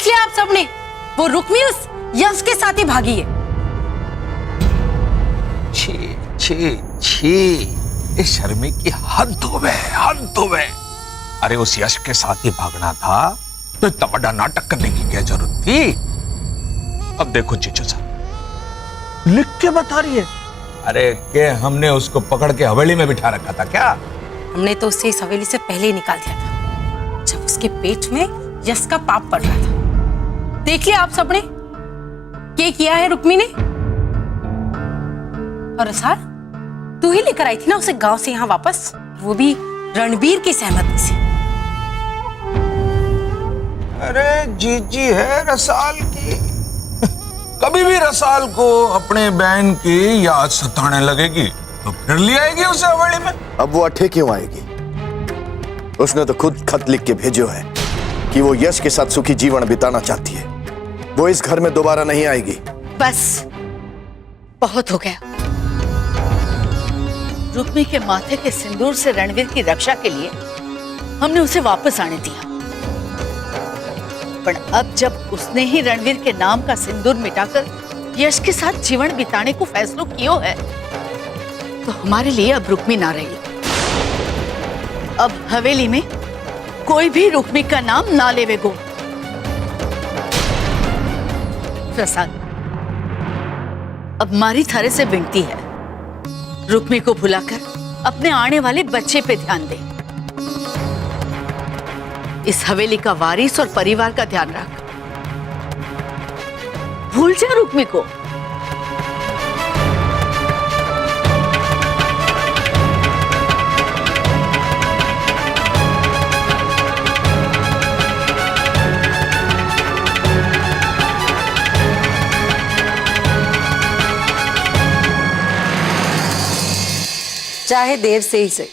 देख लिया आप सबने, वो रुक्मी उस यश के साथ ही भागी है। छी छी छी, इस शर्मी की हद हो गए, हद हो गए। अरे उस यश के साथ ही भागना था तो इतना बड़ा नाटक करने की क्या जरूरत थी। अब देखो जीजू साहब लिख के बता रही है, अरे के हमने उसको पकड़ के हवेली में बिठा रखा था क्या? हमने तो उसे इस हवेली से पहले ही निकाल दिया था, जब उसके पेट में यश का पाप पड़ रहा था। देख लिया आप सबने क्या किया है रुक्मी ने। और असार, तू ही लेकर आई थी ना उसे गांव से यहाँ वापस, वो भी रणबीर की सहमति से। अरे जीजी है रसाल की, कभी भी रसाल को अपने बहन की याद सताने लगेगी तो फिर ले आएगी उसे हवेली में। अब वो अठे क्यों आएगी? उसने तो खुद खत लिख के भेजो है कि वो यश के साथ सुखी जीवन बिताना चाहती है। वो इस घर में दोबारा नहीं आएगी। बस बहुत हो गया। रुक्मी के माथे के सिंदूर से रणवीर की रक्षा के लिए हमने उसे वापस आने दिया, पर अब जब उसने ही रणवीर के नाम का सिंदूर मिटाकर यश के साथ जीवन बिताने को फैसला किया है, तो हमारे लिए अब रुक्मी ना रही। अब हवेली में कोई भी रुक्मी का नाम ना लेवेगो। प्रसाद, अब हमारी थारे से विनती है, रुक्मी को भुलाकर अपने आने वाले बच्चे पे ध्यान दे। इस हवेली का वारिस और परिवार का ध्यान रख। भूल जा रुक्मी को। चाहे देर से ही सही,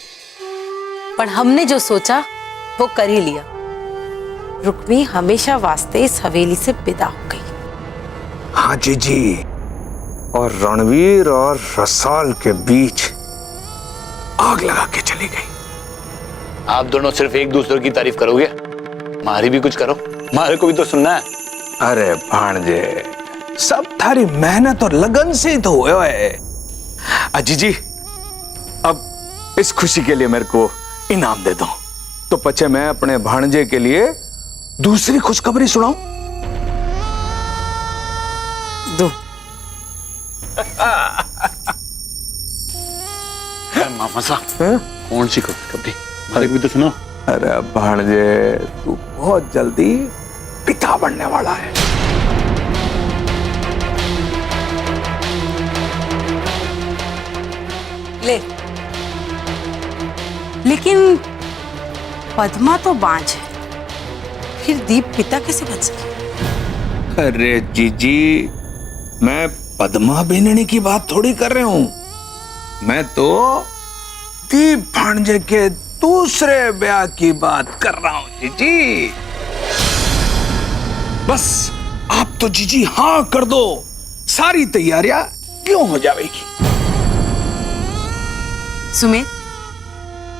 पर हमने जो सोचा वो कर ही लिया। रुक्मी हमेशा वास्ते इस हवेली से विदा हो गई। हाँ जीजी, और रणवीर और रसाल के बीच आग लगा के चली गई। आप दोनों सिर्फ एक दूसरे की तारीफ करोगे, हमारी भी कुछ करो, हमारे को भी तो सुनना है। अरे भांजे, सब थारी मेहनत और लगन से ही तो हुए है। जीजी, अब इस खुशी के लिए मेरे को इनाम दे दो, तो पचे मैं अपने भांजे के लिए दूसरी खुशखबरी सुनाऊं। दो। मामा साहब, कौन सी खुशखबरी, हमारे को भी तो सुनो। अरे भांजे, तू बहुत जल्दी पिता बनने वाला है। ले, लेकिन पद्मा तो बांझ है, फिर दीप पिता कैसे बन सके? अरे जीजी, मैं पद्मा बीनने की बात थोड़ी कर रहा हूं, मैं तो दीप भांजे के दूसरे ब्याह की बात कर रहा हूं जीजी। बस आप तो जीजी हाँ कर दो, सारी तैयारियां क्यों हो जाएगी। सुमित,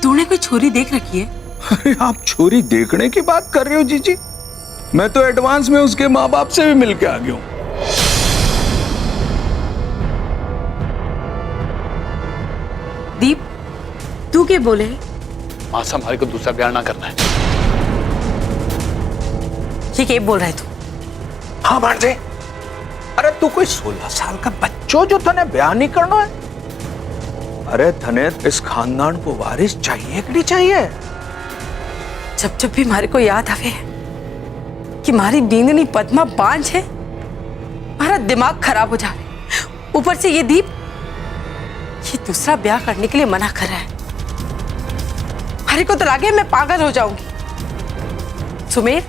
तूने कोई छोरी देख रखी है? अरे आप छोरी देखने की बात कर रहे हो जीजी? मैं तो एडवांस में उसके माँ बाप से भी मिलके आ गया हूं। दीप, तू क्या बोले? माँ साहब, हमारे को दूसरा ब्याह ना करना है। ये क्या बोल रहा है तू? हाँ भांजे, अरे तू कोई 16 साल का बच्चो जो तने ब्याह नहीं करना है? अरे तने इस खानदान को वारिस चाहिए कि नहीं चाहिए? जब जब भी हमारे को याद आवे कि हमारी बींदनी पद्मा बांझ है, हमारा दिमाग खराब हो जाए। ऊपर से ये दीप ये दूसरा ब्याह करने के लिए मना कर रहा है। हमारे को तो लगे मैं पागल हो जाऊंगी। सुमेर,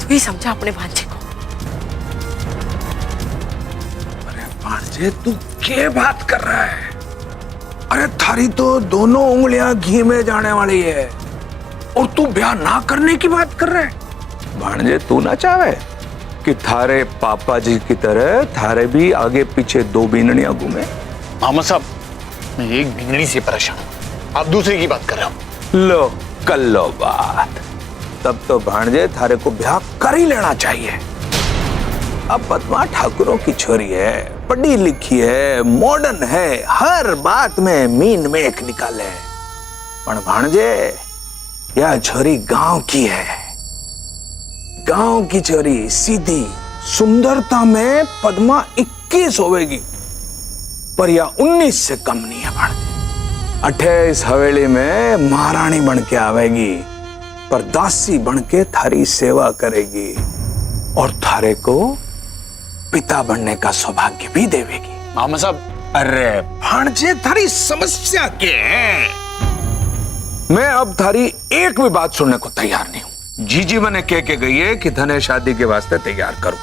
तू ही समझा अपने भांजे को। अरे भांजे, तू क्या बात कर रहा है? अरे थारी तो दोनों उंगलियां घी में जाने वाली है और तू ब्याह ना करने की बात कर रहा है। भांजे, तू ना चाहे कि थारे पापा जी की तरह थारे भी आगे पीछे दो बीननियां घूमे? मामा साहब, मैं एक बीननी से परेशान हूं, आप दूसरे की बात कर रहे हो। लो कर लो बात। तब तो भांजे थारे को ब्याह कर ही लेना चाहिए। अब पद्मा ठाकुरों की छोरी है, पढ़ी लिखी है, मॉडर्न है, हर बात में मीन मेख निकाले। पण भांजे यह छोरी गांव की है, गांव की छोरी, सीधी। सुंदरता में पद्मा 21 होवेगी, पर यह 19 से कम नहीं है भांजे। 28 हवेली में महारानी बन के आवेगी, पर दासी बन के थारी सेवा करेगी और थारे को पिता बनने का सौभाग्य भी देवेगी। मामा साहब, अरे भांजे, थारी समस्या क्या है? मैं अब थारी एक भी बात सुनने को तैयार नहीं हूं। जीजी मैंने कह के गई है कि धने शादी के वास्ते तैयार करूं।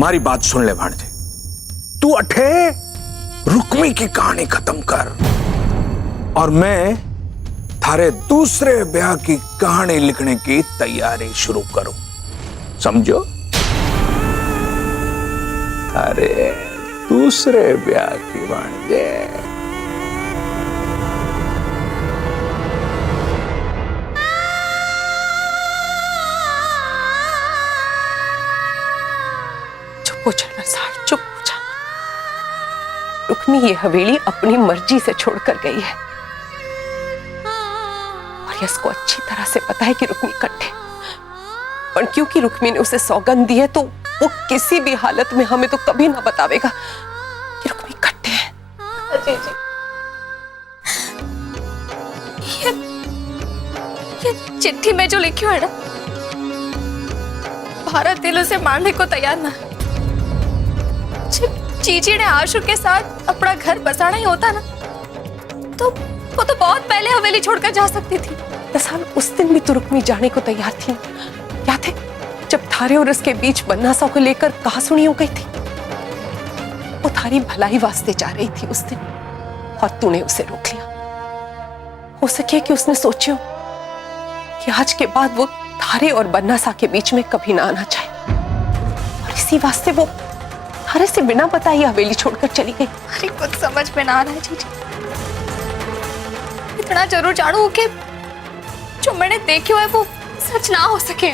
मारी बात सुन ले भांजे, तू अठे रुक्मी की कहानी खत्म कर और मैं थारे दूसरे ब्याह की कहानी लिखने की तैयारी शुरू करूं, समझो? अरे दूसरे ब्याह की भांजे। चुप हो जा साल, चुप हो जा। रुक्मी ये हवेली अपनी मर्जी से छोड़कर गई है और यश को अच्छी तरह से पता है कि रुक्मी कट्टे, पर क्योंकि रुक्मी ने उसे सौगंध दी है तो वो किसी भी हालत में हमें तो कभी ना बतावेगा कि रुक्मी कट्टे हैं। अजय जी, ये चिट्ठी में जो लिखी है ना, भारत दिल उसे मारने को तैयार ना। जीजी ने आशु के साथ अपना घर बसाना ही होता ना, तो वो तो बहुत पहले हवेली छोड़कर जा सकती थी। दसाल, उस दिन भी तो रुक्मी जाने को तैयार थी, याद है? जब थारे और उसके बीच बन्नासा को लेकर कहासुनी हो गई थी, वो थारी भलाई वास्ते जा रही थी उस दिन और तूने उसे रोक लिया। हो सके कि उसने सोचियो कि आज के बाद वो थारे और बन्नासा के बीच में कभी ना आना चाहे और इसी वास्ते वो थारे से बिना बताए हवेली छोड़कर चली गई। अरे कुछ समझ में ना आ रहा है जीजी। इतना जरूर जानू कि जो मैंने देखी है वो सच ना हो सके।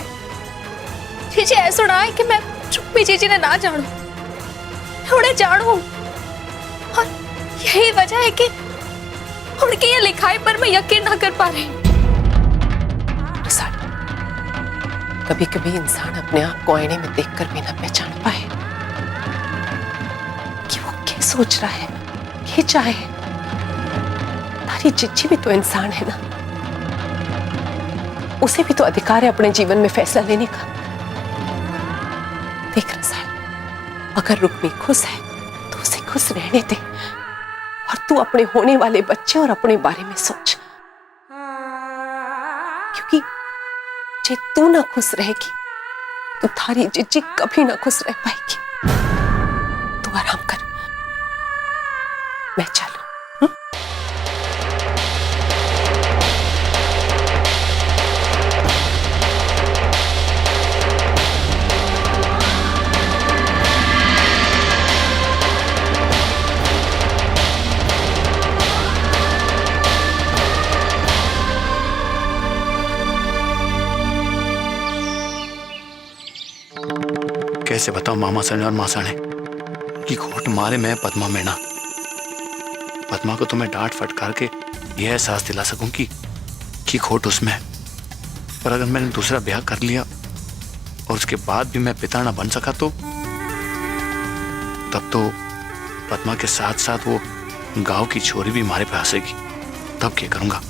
जीजी ऐसा ना है कि मैं रुक्मी जीजी ने ना जानू, मैं उन्हें जानू और यही वजह है कि उनकी ये लिखाई पर मैं यकीन ना कर पा रही। कभी कभी इंसान अपने आप को आईने में देखकर भी ना पहचान पाए कि वो क्या सोच रहा है, क्या चाहे। तारी जिज्जी भी तो इंसान है ना, उसे भी तो अधिकार है अपने जीवन में फैसला लेने का। देख रसाल, अगर रुक्मी खुश है तो उसे खुश रहने दे और तू अपने होने वाले बच्चे और अपने बारे में सोच, क्योंकि जे तू ना खुश रहेगी तो थारी जिज्जी कभी ना खुश रह पाएगी। तू आराम कर, मैं चलूं। कैसे बताऊं मामा सने और मासाने कि खोट मारे मैं पद्मा में ना। पद्मा को तो मैं डांट फटकार के यह एहसास दिला सकूं कि खोट उसमें है, पर अगर मैंने दूसरा ब्याह कर लिया और उसके बाद भी मैं पिता ना बन सका तो तब तो पद्मा के साथ साथ वो गांव की छोरी भी मारे पे हंसेगी। तब क्या करूंगा?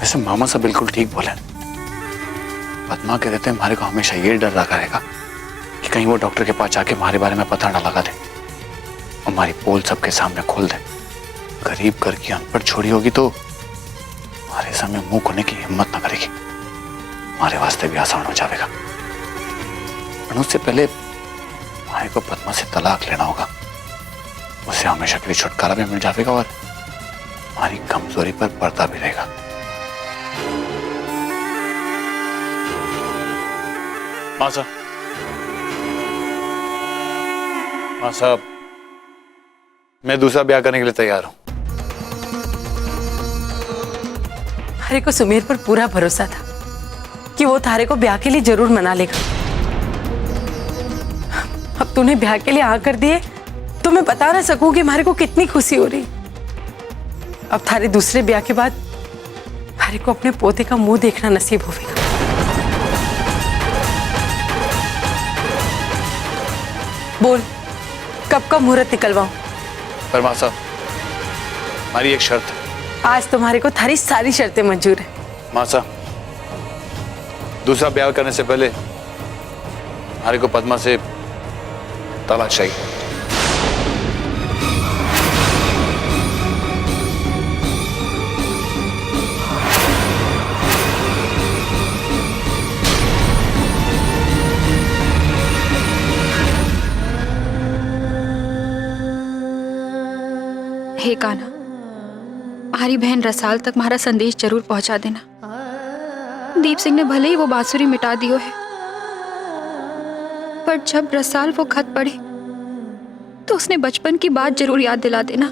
वैसे मामा सब बिल्कुल ठीक बोले। पद्मा के रहते हमारे को हमेशा ये डर रखा रहेगा कि कहीं वो डॉक्टर के पास जाके हमारे बारे में पता ना लगा दे, हमारी पोल सबके सामने खोल दे। गरीब घर की अनपढ़ छोड़ी होगी तो हमारे सामने मुंह खोलने की हिम्मत ना करेगी, हमारे वास्ते भी आसान हो जाएगा। उससे पहले हमारे को पद्मा से तलाक लेना होगा, उससे हमेशा के लिए छुटकारा भी मिल जाएगा और हमारी कमजोरी पर पर्दा भी रहेगा। मां साहब, मैं दूसरा ब्याह करने के लिए तैयार हूं। थारे को सुमेर पर पूरा भरोसा था कि वो थारे को ब्याह के लिए जरूर मना लेगा। अब तूने ब्याह के लिए हाँ कर दिए तो मैं बता ना सकूं कि हमारे को कितनी खुशी हो रही। अब थारे दूसरे ब्याह के बाद थारे को अपने पोते का मुंह देखना नसीब होगा। बोल कब का मुहूर्त निकलवाऊं? पर माँ साहब, हमारी एक शर्त है। आज तुम्हारे को थारी सारी शर्तें मंजूर है। माँ साहब, दूसरा ब्याह करने से पहले हमारे को पद्मा से तलाक चाहिए। हे कान्हा, हमारी बहन रसाल तक हमारा संदेश जरूर पहुंचा देना। दीप सिंह ने भले ही वो बांसुरी मिटा दियो है, पर जब रसाल वो खत पढ़े तो उसने बचपन की बात जरूर याद दिला देना।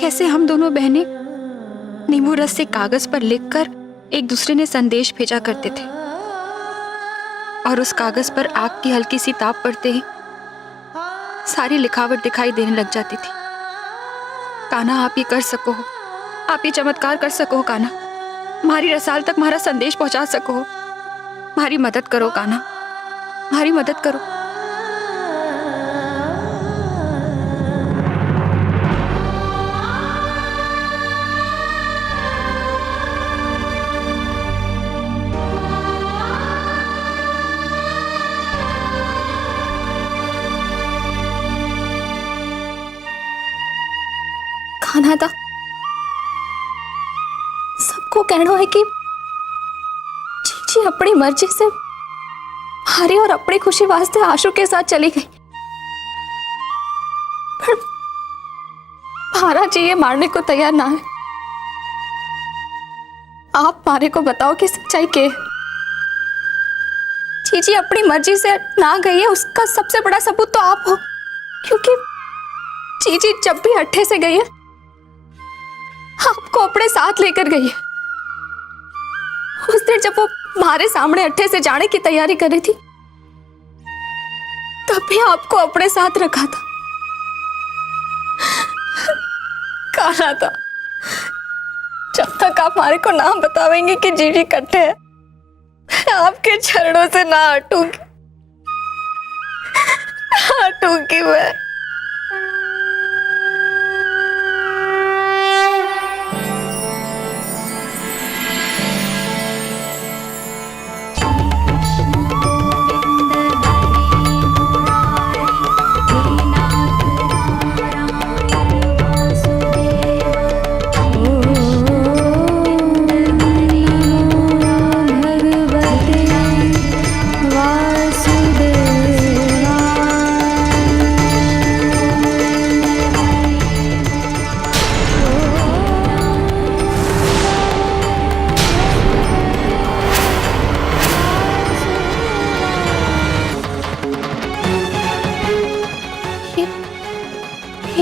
कैसे हम दोनों बहनें नींबू रस से कागज पर लिखकर एक दूसरे ने संदेश भेजा करते थे, और उस कागज पर आग की हल्की सी ताप पड़ते ही सारी लिखावट दिखाई देने लग जाती थी। कान्हा, आप ये कर सको हो, आप ये चमत्कार कर सको हो कान्हा। हमारी रसाल तक हमारा संदेश पहुंचा सको हो। हमारी मदद करो कान्हा, हमारी मदद करो। कान्हा था सबको कहना है कि जीजी अपनी मर्जी से हारी और अपनी खुशी वास्ते आशु के साथ चली गई, पर भारा जी ये मारने को तैयार ना है। आप मारे को बताओ कि सच्चाई क्या है। जीजी अपनी मर्जी से ना गई है, उसका सबसे बड़ा सबूत तो आप हो, क्योंकि जीजी जब भी अट्ठे से गई है आपको अपने साथ लेकर गई है। उस दिन जब वो हमारे सामने अट्ठे से जाने की तैयारी कर रही थी तब भी आपको अपने साथ रखा था। कहा था जब तक आप हमारे को ना बतावेंगे कि जीजी कट्टे है, मैं आपके चरणों से ना हटूंगी, ना हटूंगी मैं।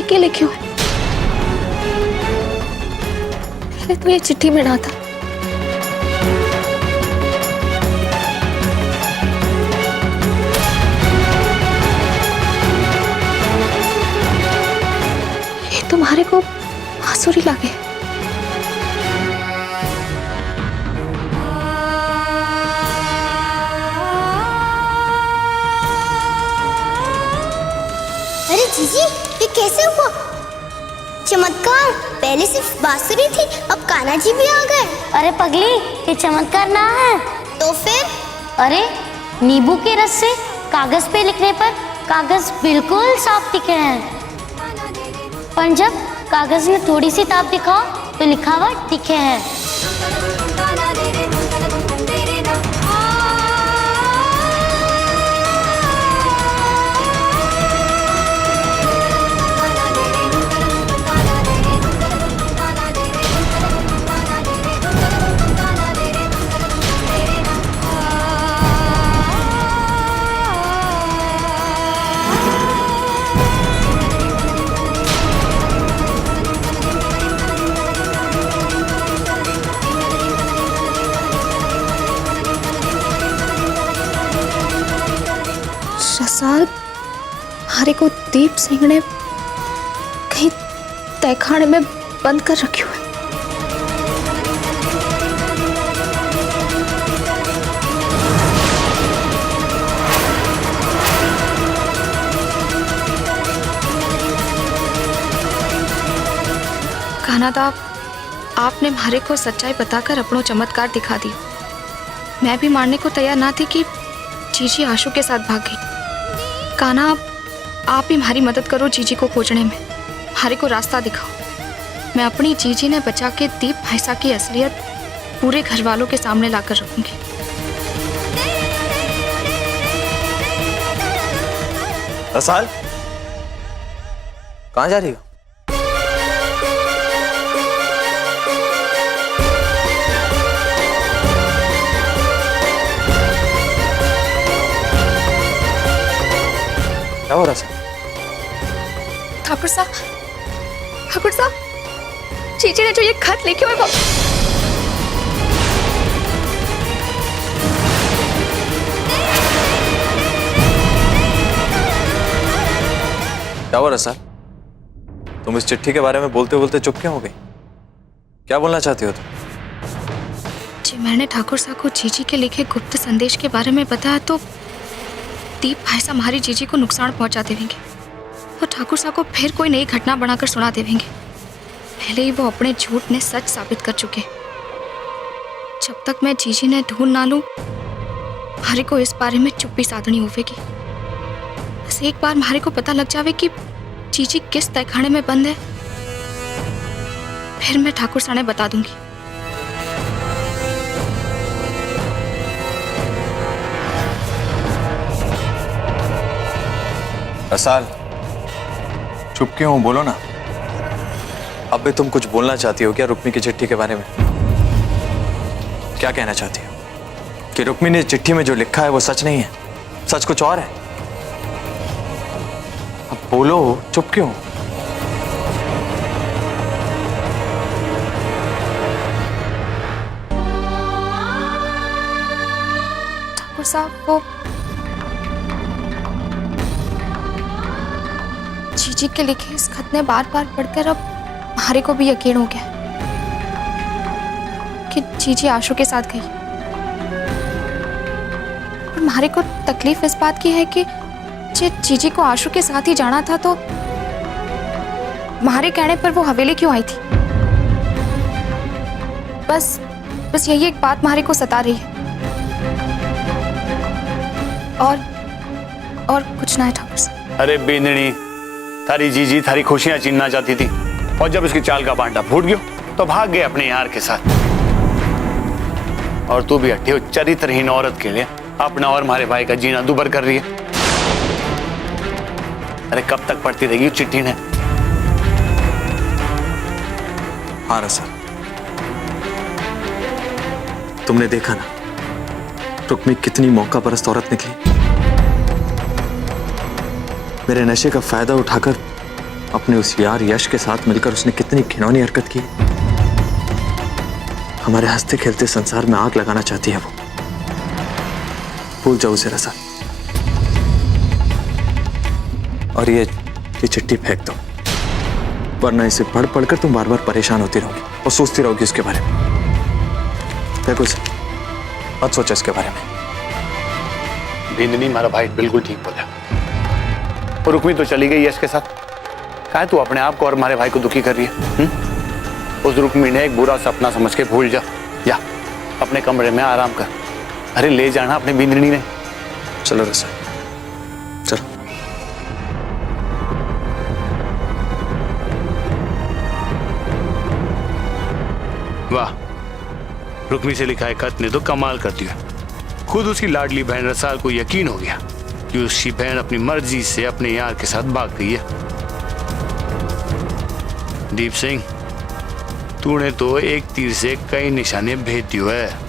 के लिखे हुए पहले तो ये चिट्ठी में ना था। ये तुम्हारे को बांसुरी लगे। अरे जीजी, ये कैसे हुआ? चमत्कार, पहले सिर्फ बांसुरी थी, अब कान्हा जी भी आ गए। अरे पगली, ये चमत्कार ना है तो फिर? अरे नींबू के रस से कागज पे लिखने पर कागज बिल्कुल साफ दिखे हैं, पर जब कागज में थोड़ी सी ताप दिखाओ तो लिखावट दिखे हैं। साल हमारे को दीप सिंह ने कहीं तहखाने में बंद कर रखी हुई। कान्हा दा, आपने हमारे को सच्चाई बताकर अपनो चमत्कार दिखा दी। मैं भी मानने को तैयार ना थी कि जीजी आशु के साथ भाग गई। कान्हा, आप ही हमारी मदद करो जीजी को खोजने में, हमारे को रास्ता दिखाओ। मैं अपनी जीजी ने बचा के दीप भाईसा की असलियत पूरे घर वालों के सामने लाकर रखूंगी। रसाल, कहाँ जा रही हो? क्या हो रहा है? ठाकुर साहब, जीजी ने जो ये खत लिखे हुए वो क्या हुआ रसाल? तुम इस चिट्ठी के बारे में बोलते बोलते चुप क्यों हो गई? क्या बोलना चाहती हो तुम? जी, मैंने ठाकुर साहब को जीजी के लिखे गुप्त संदेश के बारे में बताया तो दीप भाईसा हमारी जीजी को नुकसान पहुंचा देंगे और ठाकुर साहब को फिर कोई नई घटना बनाकर सुना देंगे। पहले ही वो अपने झूठ ने सच साबित कर चुके। जब तक मैं जीजी ने ढूंढ ना लूं, हमारे को इस बारे में चुप्पी साधनी होगी। बस एक बार हमारे को पता लग जावे कि जीजी किस तहखाने में बंद है, फिर मैं ठाकुर साहब ने बता दूंगी। रसाल, चुप क्यों हो? बोलो ना। अब भी तुम कुछ बोलना चाहती हो क्या रुक्मी की चिट्ठी के बारे में? क्या कहना चाहती हो कि रुक्मी ने चिट्ठी में जो लिखा है वो सच नहीं है, सच कुछ और है? अब बोलो, चुप क्यों? ठाकुर साहब, वो जीजी के लिखे इस खत ने बार बार पढ़कर अब हमारे को भी यकीन हो गया कि जीजी आशु के साथ गई। और हमारे को तकलीफ इस बात की है कि जीजी को आशु के साथ ही जाना था तो हमारे कहने पर वो हवेली क्यों आई थी? बस यही एक बात हमारे को सता रही है और कुछ ना है ठाकुर साहब। अरे बेंदनी, थारी जीजी थारी खुशियां छीनना चाहती थी और जब उसकी चाल का बांटा फूट गया तो भाग गए अपने यार के साथ। और तू भी हट्टी हो चरित्रहीन औरत के लिए अपना और हमारे भाई का जीना दुबर कर रही है। अरे कब तक पढ़ती रहेगी चिट्ठी ने? हाँ रसाल, तुमने देखा ना रुक्मी कितनी मौका परस्त औरत निकली। मेरे नशे का फायदा उठाकर अपने उस यार यश के साथ मिलकर उसने कितनी घिनौनी हरकत की। हमारे हंसते खेलते संसार में आग लगाना चाहती है वो। भूल जाओ उसे रसाल, और ये चिट्ठी फेंक दो, वरना इसे पढ़ पढ़कर तुम बार बार परेशान होती रहोगी और सोचती रहोगी उसके बारे में। देखो इसे मत सोचो इसके बारे में। बिंदनी, हमारा भाई बिल्कुल ठीक बोला। और रुक्मी तो चली गई यश के साथ। काहे तू अपने आप को और हमारे भाई को दुखी कर रही है? उस रुक्मी ने एक बुरा सपना समझ के भूल जा अपने कमरे में आराम कर। अरे ले जाना अपने बिंदनी ने। चलो रसा, चलो। वाह, रुक्मी से लिखा है खत ने तो कमाल कर दिया। खुद उसकी लाडली बहन रसाल को यकीन हो गया कि उसकी बहन अपनी मर्जी से अपने यार के साथ भाग गई है। दीप सिंह, तूने तो एक तीर से कई निशाने भेज दिए है।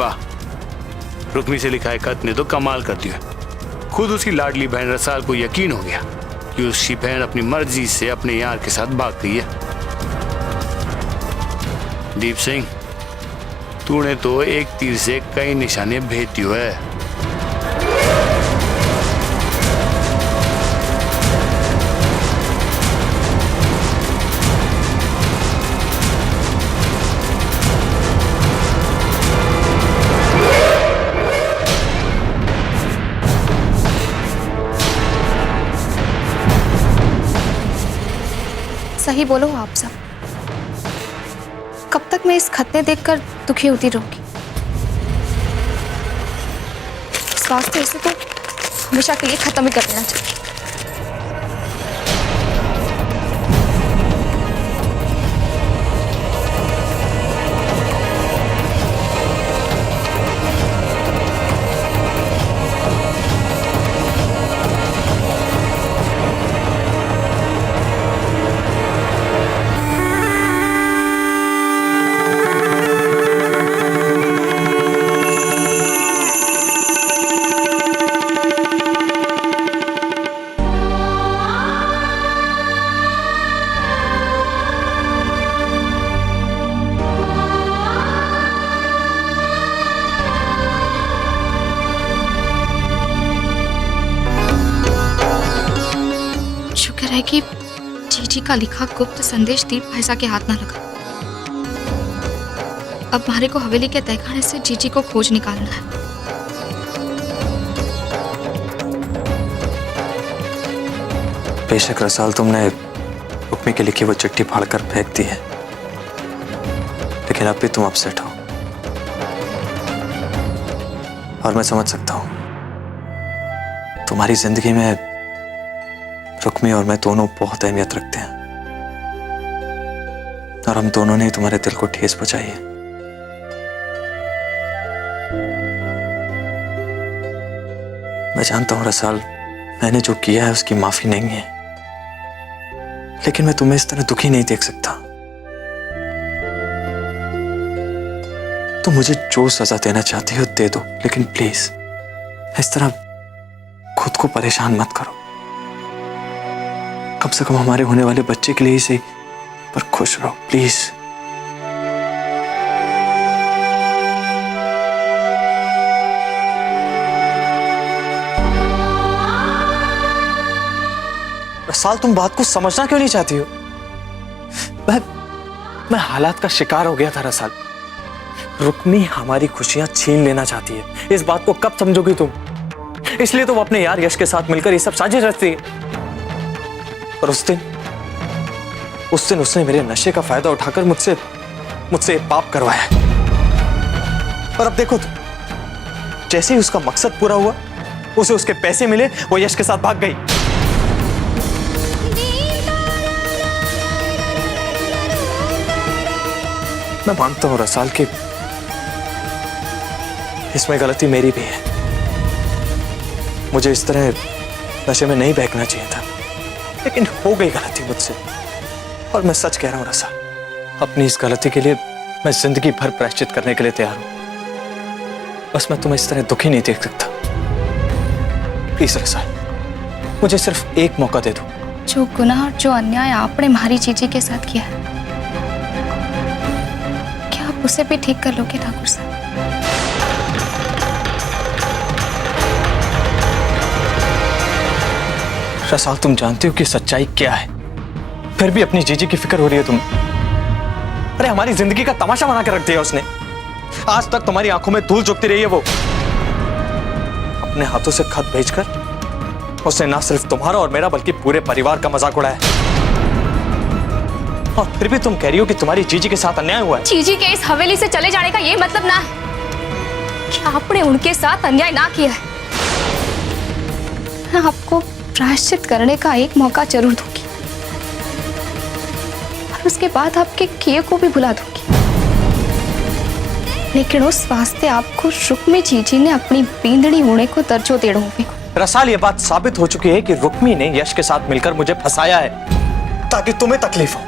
वाह, रुक्मी से लिखा है खत ने तो कमाल कर दिया। खुद उसकी लाडली बहन रसाल को यकीन हो गया कि उसकी बहन अपनी मर्जी से अपने यार के साथ भाग गई है। दीप सिंह, तूने तो एक तीर से कई निशाने भेज दिए है। सही बोलो आप सब। कब तक मैं इस खतने देखकर दुखी होती रहूंगी? इस वास्ते इसे तो हमेशा के लिए खत्म ही कर देना चाहिए। शुक्र है कि जीजी का लिखा गुप्त संदेश दीप भाईसा के हाथ ना लगा। अब मारे को हवेली के तहखाने से जीजी को खोज निकालना है। बेशक रसाल, तुमने रुक्मी के लिखी वो चिट्ठी फाड़कर फेंक दी है, लेकिन अब भी तुम अपसेट हो और मैं समझ सकता हूं। तुम्हारी जिंदगी में रुक्मी और मैं दोनों बहुत अहमियत रखते हैं और हम दोनों ने तुम्हारे दिल को ठेस पहुंचाई है। मैं जानता हूं रसाल, मैंने जो किया है उसकी माफी नहीं है, लेकिन मैं तुम्हें इस तरह दुखी नहीं देख सकता। तुम मुझे जो सजा देना चाहती हो दे दो, लेकिन प्लीज इस तरह खुद को परेशान मत करो। कम से कम हमारे होने वाले बच्चे के लिए ही सही, पर खुश रहो प्लीज। रसाल, तुम बात को समझना क्यों नहीं चाहती हो? मैं हालात का शिकार हो गया था रसाल। रुक्मी हमारी खुशियां छीन लेना चाहती है, इस बात को कब समझोगी तुम? इसलिए तो वो अपने यार यश के साथ मिलकर ये सब साजिश रचती है। और उस दिन उसने मेरे नशे का फायदा उठाकर मुझसे पाप करवाया। और अब देखो तुम, जैसे ही उसका मकसद पूरा हुआ, उसे उसके पैसे मिले, वो यश के साथ भाग गई। मैं मानता हूं रसाल कि इसमें गलती मेरी भी है। मुझे इस तरह नशे में नहीं बहकना चाहिए था, लेकिन हो गई गलती मुझसे। और मैं सच कह रहा हूं रसाल, अपनी इस गलती के लिए मैं जिंदगी भर प्रायश्चित करने के लिए तैयार हूं। बस मैं तुम्हें इस तरह दुखी नहीं देख सकता। प्लीज रसाल, मुझे सिर्फ एक मौका दे दो। जो गुनाह और जो अन्याय आपने हमारी जीजी के साथ किया है, क्या आप उसे भी ठीक कर लोगे ठाकुर साहब? रसाल, तुम जानते हो कि सच्चाई क्या है, फिर भी अपनी जीजी की फिक्र हो रही है तुम्हें। अरे हमारी जिंदगी का तमाशा बना कर रख दिया उसने। आज तक तुम्हारी आंखों में धूल झोंकती रही है वो। अपने हाथों से खत भेजकर उसने ना सिर्फ तुम्हारा और मेरा बल्कि पूरे परिवार का मजाक उड़ाया। और फिर भी तुम कह रही हो कि तुम्हारी जीजी के साथ अन्याय हुआ है। जीजी के इस हवेली से चले जाने का ये मतलब ना है कि आपने उनके साथ अन्याय ना किया है। मैं आपको प्रायश्चित करने का एक मौका जरूर दूंगी और उसके बाद आपके किए को भी भुला दूंगी, लेकिन उस वास्ते आपको रुक्मी जीजी ने अपनी बींदड़ी होने को दर्जो देना होगा। रसाल, ये बात साबित हो चुकी है कि रुक्मी ने यश के साथ मिलकर मुझे फंसाया है ताकि तुम्हें तकलीफ हो,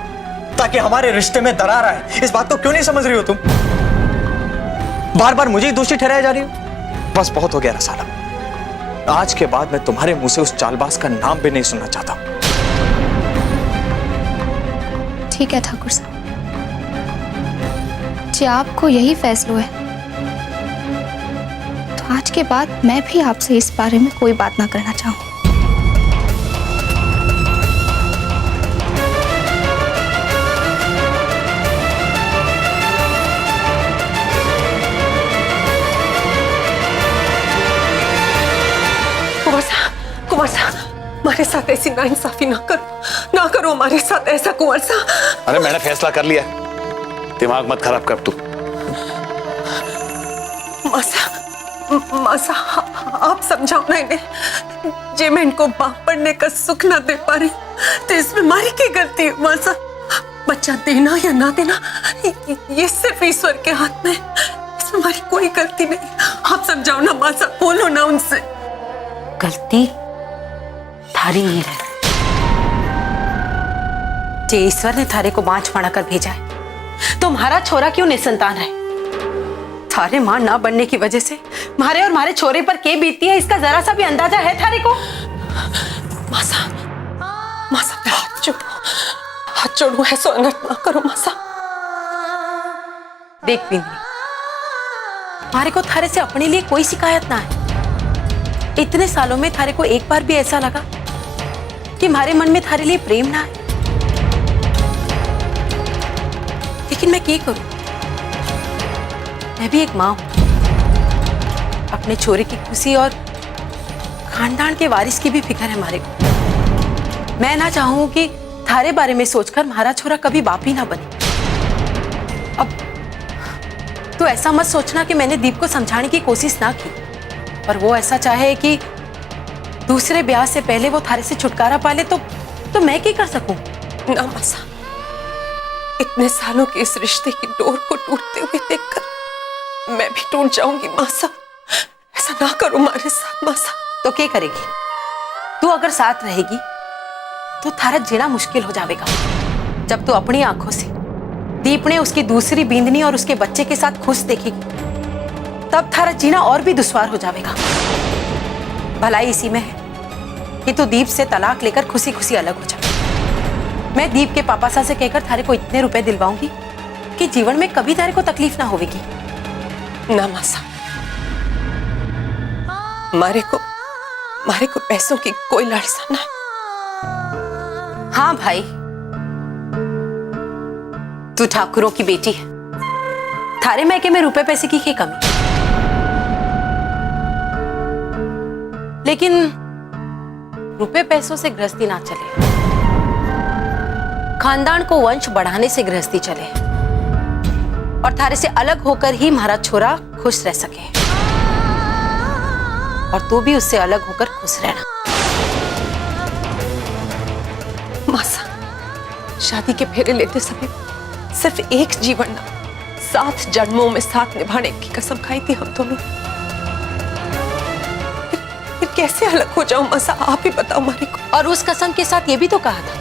ताकि हमारे रिश्ते में दरार आए। इस बात को क्यों नहीं समझ रही हो तुम? बार बार मुझे ही दोषी ठहराया जा रही हो। बस बहुत हो गया रसाला। आज के बाद मैं तुम्हारे मुंह से उस चालबाज का नाम भी नहीं सुनना चाहता। ठीक है ठाकुर साहब, जी आपको यही फैसला है तो आज के बाद मैं भी आपसे इस बारे में कोई बात ना करना चाहूँ। कुंवर साहब, हमारे साथ ऐसी नाइंसाफी ना करो हमारे साथ ऐसा कुंवर साहब। अरे मैंने फैसला कर लिया, दिमाग मत खराब कर तू। मासा आप समझाओ ना इन्हें। जे मैं इनको बाप पढ़ने का सुख ना दे पा रही तो इसमें हमारी क्या गलती है मासा? बच्चा देना या ना देना ये सिर्फ ईश्वर के हाथ में, इसमें हमारी कोई गलती नहीं। आप समझाओ ना मासा, बोलो ना उनसे। गलती थारी ही है। जे ईश्वर ने थारे को बांझ बनाकर भेजा है, तुम्हारा छोरा क्यों निसंतान है? थारे मां ना बनने की वजह से मारे और मारे छोरे पर के बीतती है, इसका जरा सा भी अंदाजा है थारे को? मासा पे हाथ जोड़ो, ऐसा अनर्थ ना करो मासा। देख बिंदी, मारे को थारे से अपने लिए कोई शिकायत ना है। इतने सालों में थारे को एक बार भी ऐसा लगा कि हमारे मन में थारे लिए प्रेम ना है? लेकिन मैं क्या करूं, मैं भी एक मां हूं। अपने छोरे की खुशी और खानदान के वारिस की भी फिक्र है हमारे को। मैं ना चाहूं कि थारे बारे में सोचकर हमारा छोरा कभी बाप ही ना बने। अब तो ऐसा मत सोचना कि मैंने दीप को समझाने की कोशिश ना की, पर वो ऐसा चाहे कि दूसरे ब्याह से पहले वो थारे से छुटकारा पा ले तो मैं क्या कर सकूं? ना मासा, इतने सालों के इस रिश्ते की डोर को टूटते हुए देखकर मैं भी टूट जाऊंगी मासा। ऐसा ना करो हमारे साथ मासा। तो क्या करेगी तू? अगर साथ रहेगी तो थारा जीना मुश्किल हो जाएगा। जब तू अपनी आंखों से दीप ने उसकी दूसरी बींदनी और उसके बच्चे के साथ खुश देखेगी, तब थारा जीना और भी दुश्वार हो जाएगा। भलाई इसी में है कि तू दीप से तलाक लेकर खुशी खुशी अलग हो जा। मैं दीप के पापा सा से कहकर थारे को इतने रुपए दिलवाऊंगी कि जीवन में कभी थारे को तकलीफ ना होगी। ना मासा, मारे को पैसों की कोई लालसा ना। हाँ भाई, तू ठाकुरों की बेटी है, थारे मैके में रुपए पैसे की क्या कमी? लेकिन रुपए पैसों से गृहस्थी ना चले, खानदान को वंश बढ़ाने से गृहस्थी चले, और थारे से अलग होकर ही हमारा छोरा खुश रह सके, और तू भी उससे अलग होकर खुश रहना। मासा, शादी के फेरे लेते समय सिर्फ एक जीवन ना 7 जन्मों में साथ निभाने की कसम खाई थी हम दोनों। फिर कैसे अलग हो जाऊं मासा, आप ही बताओ मारे को। और उस कसम के साथ ये भी तो कहा था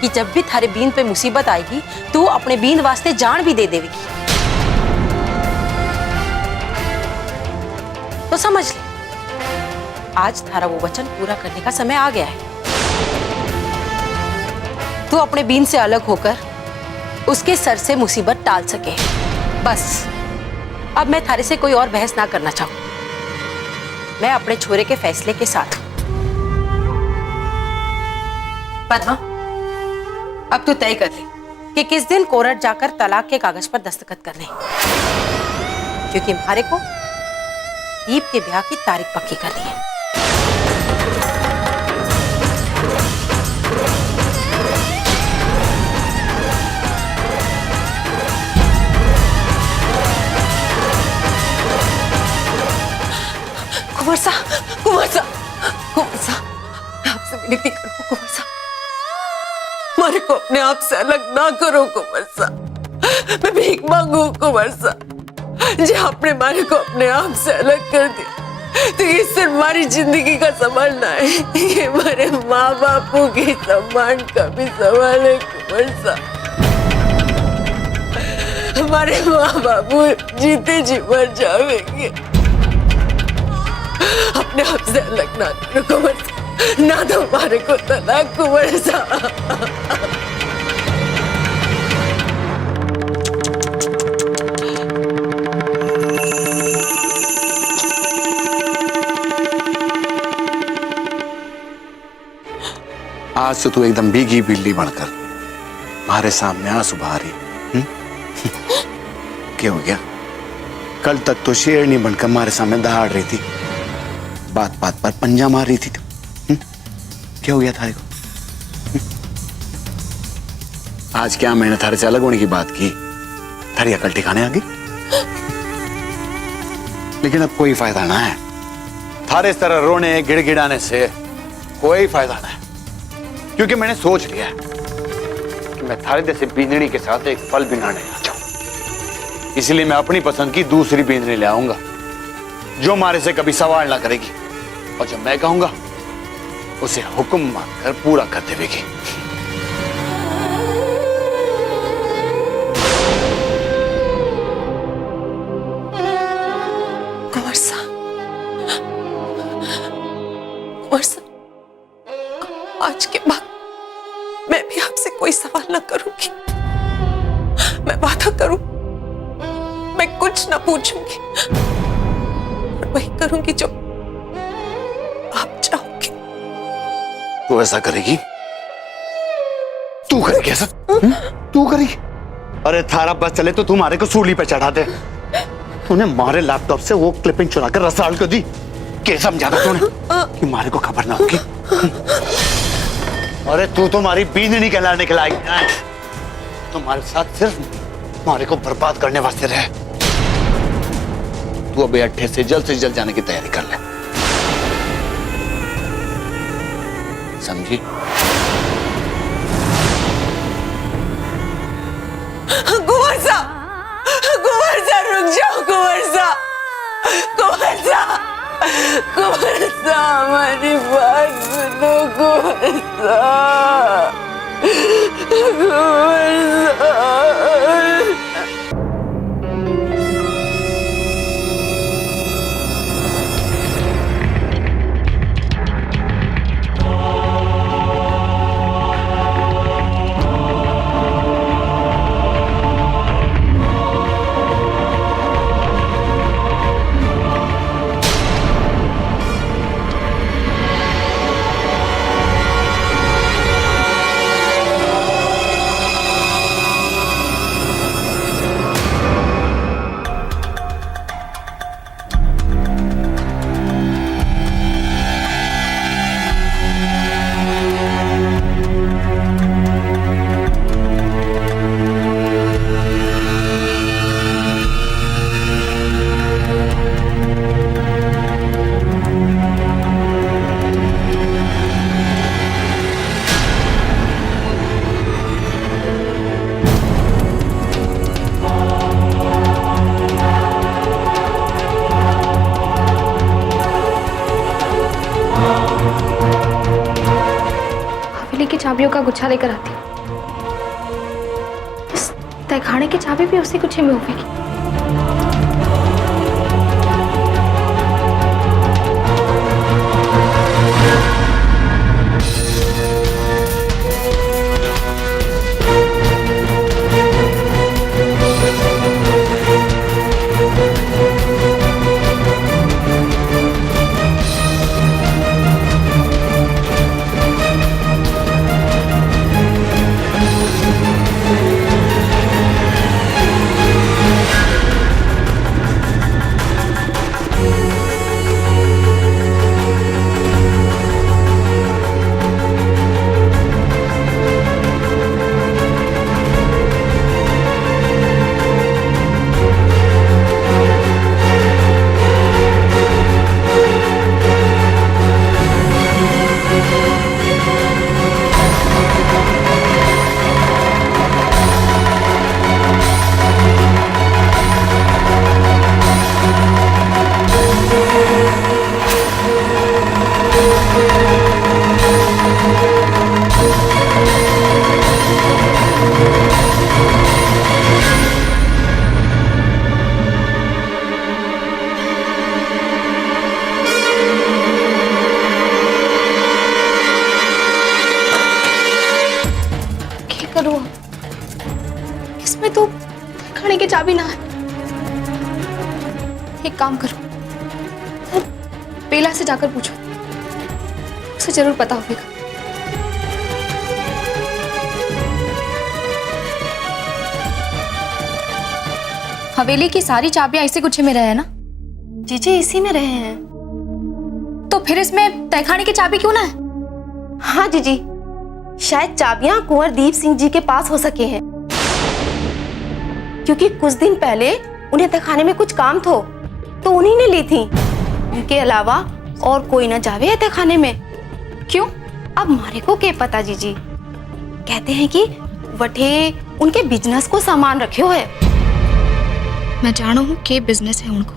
कि जब भी थारे बीन पे मुसीबत आएगी तू अपने बीन वास्ते जान भी दे देगी। तो समझ ले, आज थारा वो वचन पूरा करने का समय आ गया है। तू अपने बीन से अलग होकर उसके सर से मुसीबत टाल सके। बस अब मैं थारे से कोई और बहस ना करना चाहूं। मैं अपने छोरे के फैसले के साथ। पद्मा, अब तू तय कर ले कि किस दिन कोर्ट जाकर तलाक के कागज पर दस्तखत करने, क्योंकि हमारे को दीप के ब्याह की तारीख पक्की करनी है। कुंवर साहब, मैं आपसे विनती करूं कुंवर साहब, हमारे को अपने आप से अलग ना करो कुंवर साहब। मैं भीख मांगू कुंवर साहब, जो आपने हमारे को अपने आप से अलग कर दिया तो ये सिर्फ हमारी जिंदगी का संभालना है, ये हमारे माँ बापू के सम्मान का भी सवाल है कुंवर साहब। हमारे माँ बाबू जीते जी मर जाएंगे। अपने आप से अलग ना करो कुंवर साहब, ना तो हमारे को तलाक कुंवर साहब। आज से तू एकदम भीगी बिल्ली बनकर हमारे सामने आंसू बहा रही। क्या हो गया? कल तक तो शेरनी बनकर हमारे सामने दहाड़ रही थी, बात बात पर पंजा मार रही थी तू। क्या हो गया थारे को? आज क्या मैंने थारे से अलग होने की बात की? थारी अकल ठिकाने आ गई? लेकिन अब कोई फायदा ना है, थारे इस तरह रोने गिड़गिड़ाने से कोई फायदा ना है, क्योंकि मैंने सोच लिया है कि मैं थारे जैसे बींदड़ी के साथ एक पल भी ना रहना चाहूं। इसलिए मैं अपनी पसंद की दूसरी बींदड़ी ले आऊंगा जो हमारे से कभी सवाल ना करेगी, और जब मैं कहूंगा उसे हुक्म मानकर पूरा कर देगी। कुंवर साहब, कुंवर साहब, आज के बाद मैं भी आपसे कोई सवाल ना करूंगी। मैं वादा करूं, मैं कुछ ना पूछूंगी और वही करूंगी जो आप चाहोगे। तू ऐसा करेगी? तू करेगी ऐसा? तू करेगी? अरे थारा बस चले तो तुम्हारे को सूली पे चढ़ा दे। तूने मारे लैपटॉप से वो क्लिपिंग चुरा कर रसाल को दी। क्या समझा था तूने कि मारे को खबर ना होगी? अरे तू तुम्हारी बींदनी कहलाने के लायक है। तुम्हारे साथ सिर्फ मारे को बर्बाद करने वास्ते रहे। तू अबे अट्ठे से जल्द जाने की तैयारी कर ले, समझी? कुंवर साहब, कुंवर साहब रुक जाओ। कुंवर साहब, कुंवर साहब, कुंवर साहब हमारी बात सुनो। कुंवर साहब, कुंवर साहब। की चाबियों का गुच्छा लेकर आती। इस तहखाने की चाबी भी उसी गुच्छे में होगी। करूँ? इसमें तो खाने की चाबी ना है। एक काम करो, बेला से जाकर पूछो, उसे जरूर पता होगा। हवेली की सारी चाबियां इसी गुच्छे में रहे हैं ना? जीजी इसी में रहे हैं। तो फिर इसमें तहखाने की चाबी क्यों ना है? हाँ जीजी, शायद चाबियां कुंवर दीप सिंह जी के पास हो सके हैं, क्योंकि कुछ दिन पहले उन्हें तहखाने में कुछ काम था तो उन्हीं ने ली थी। उनके अलावा और कोई ना जावे है तहखाने में। क्यों? अब मारे को क्या पता जीजी। कहते हैं कि वठे उनके बिजनेस को सामान रखियो है। मैं जानो हूँ के बिजनेस है उनको।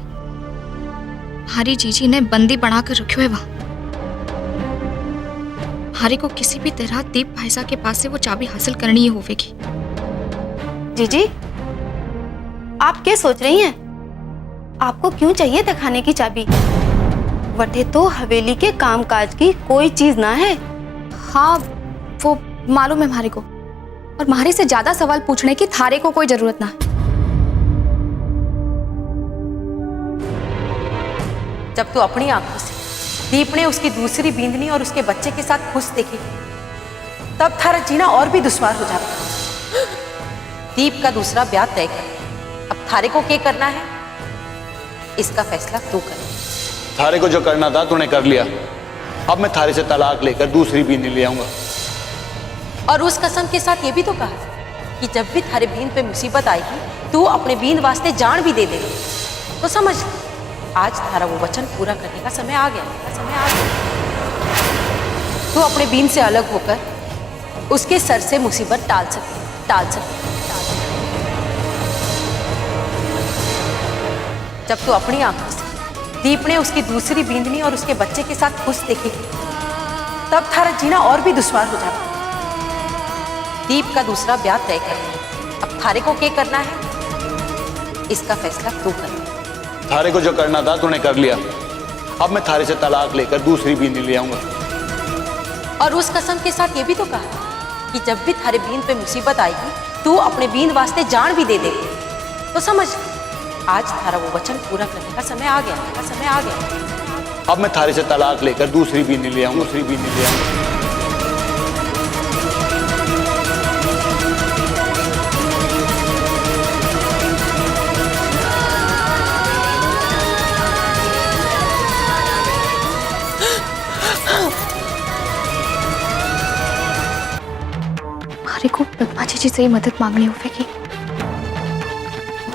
हमारी जीजी ने बंदी बनाकर रखियो है वहां। हमारे को किसी भी तरह दीप भाईसा के पास से वो चाबी हासिल करनी ही होगी। जीजी आप क्या सोच रही हैं? आपको क्यों चाहिए तहखाने की चाबी? वठे तो हवेली के कामकाज की कोई चीज ना है। हाँ वो मालूम है हमारे को, और हमारे से ज्यादा सवाल पूछने की थारे को कोई जरूरत ना है। जब तू अपनी आंखों से दीप ने उसकी दूसरी बींदनी और उसके बच्चे के साथ खुश देखी, तब थारा जीना और भी दुश्वार हो जाता। दीप का दूसरा ब्याह तय कर। अब थारे को क्या करना है, इसका फैसला तू कर। थारे को जो करना था तूने कर लिया। अब मैं थारे से तलाक लेकर दूसरी बींदी ले आऊंगा। और उस कसम के साथ ये भी तो कहा कि जब भी थारे बींद पे मुसीबत आएगी तू अपने बींद वास्ते जान भी दे देगा। तो समझ, आज थारा वो वचन पूरा करने का समय आ गया। तू अपने बींद से अलग होकर उसके सर से मुसीबत टाल सकती। जब तू अपनी आंखों से दीप ने उसकी दूसरी बींदनी और उसके बच्चे के साथ खुश देखेगी, तब थारा जीना और भी दुश्वार हो जाता। दीप का दूसरा ब्याह तय कर। अब थारे को क्या करना है, इसका फैसला तू कर। थारे को जो करना था तूने कर लिया। अब मैं थारे से तलाक लेकर दूसरी बींदी ले आऊंगा। और उस कसम के साथ ये भी तो कहा कि जब भी थारे बींद पे मुसीबत आएगी तू अपने बींद वास्ते जान भी दे देगा। तो समझ, आज थारा वो वचन पूरा करने का समय आ गया। अब मैं थारे से तलाक लेकर दूसरी बींदी ले आऊंगा। हमारे को पद्मा जी से ही मदद मांगनी होगी,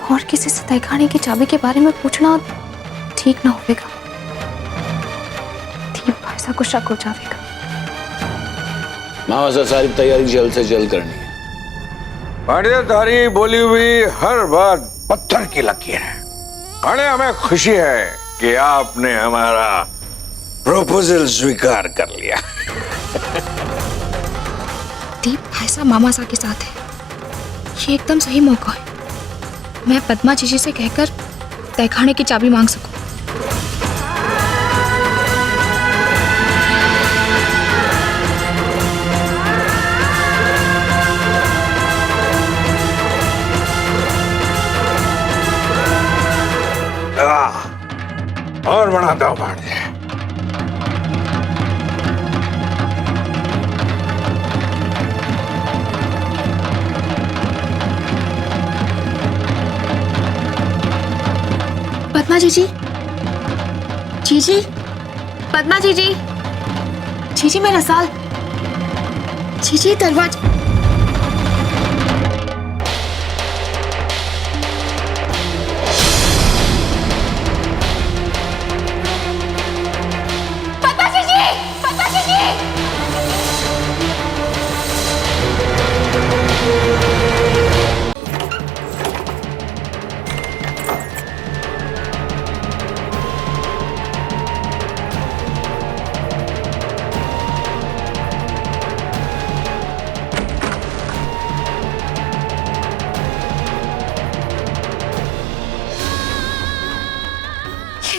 और किसी से तहखाने की चाबी के बारे में पूछना ठीक ना होगा। दीप भाईसा को शक हो जाएगा। मामा से सारी तैयारी जल्द से जल्द करनी है। पांडे, तारी बोली हुई हर बात पत्थर की लकीर है। पांडे, हमें खुशी है कि आपने हमारा प्रपोजल स्वीकार कर लिया। दीप भाईसा मामा सा के साथ है, ये एकदम सही मौका है। मैं पद्मा जीजी से कहकर तहखाने की चाबी मांग सकूं। और बनाता हूं भांजे। पद्मा जीजी, जीजी, पद्मा जीजी, जीजी मेरा साल, जीजी दरवाजा।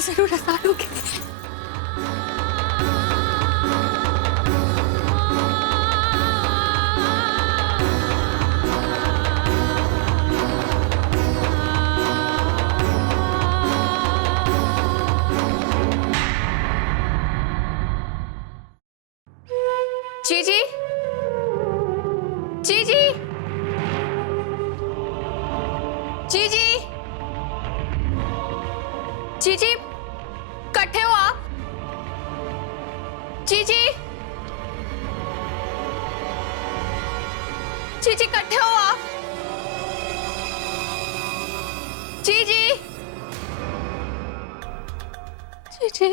जरूर हंसाओगे। जीजी, जीजी, जीजी, इकट्ठे हो आप? जीजी, जीजी, इकट्ठे हो आप? जीजी, जीजी,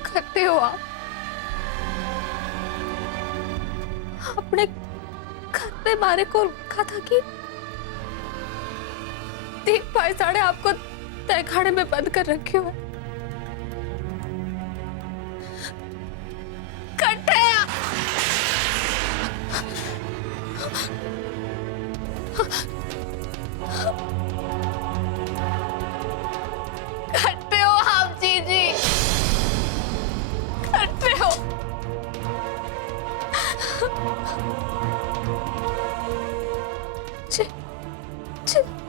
इकट्ठे हो आप? आपने खत पे मारे को कहा था कि दीप भाई साढ़े आपको तहखाने में बंद कर रखे हुए। कट्टे कट्टे हो आप जीजी, कट्टे हो।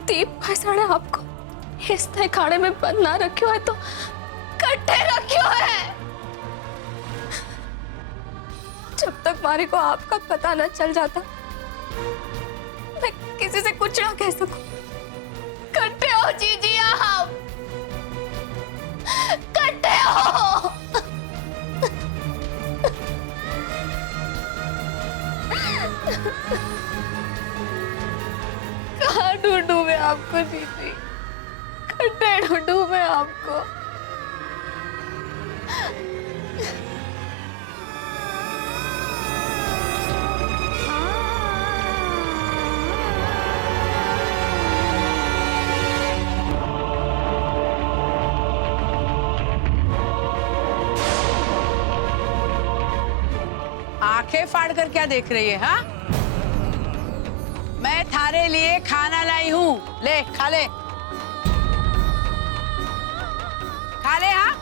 दीप भाई साढ़े आपको इस तहखाने में बंद ना रखे है तो कट्टे रखे है। जब तक मारी को आपका पता न चल जाता मैं किसी से कुछ ना कह सकूं। कट्टे हो जीजी आप, कट्टे हो। कहाँ ढूंढूं मैं आपको जीजी, कट्टे ढूंढूं मैं आपको। आंखें फाड़ कर क्या देख रही है? हाँ, मैं थारे लिए खाना लाई हूँ, ले खा ले, खा ले। हाँ,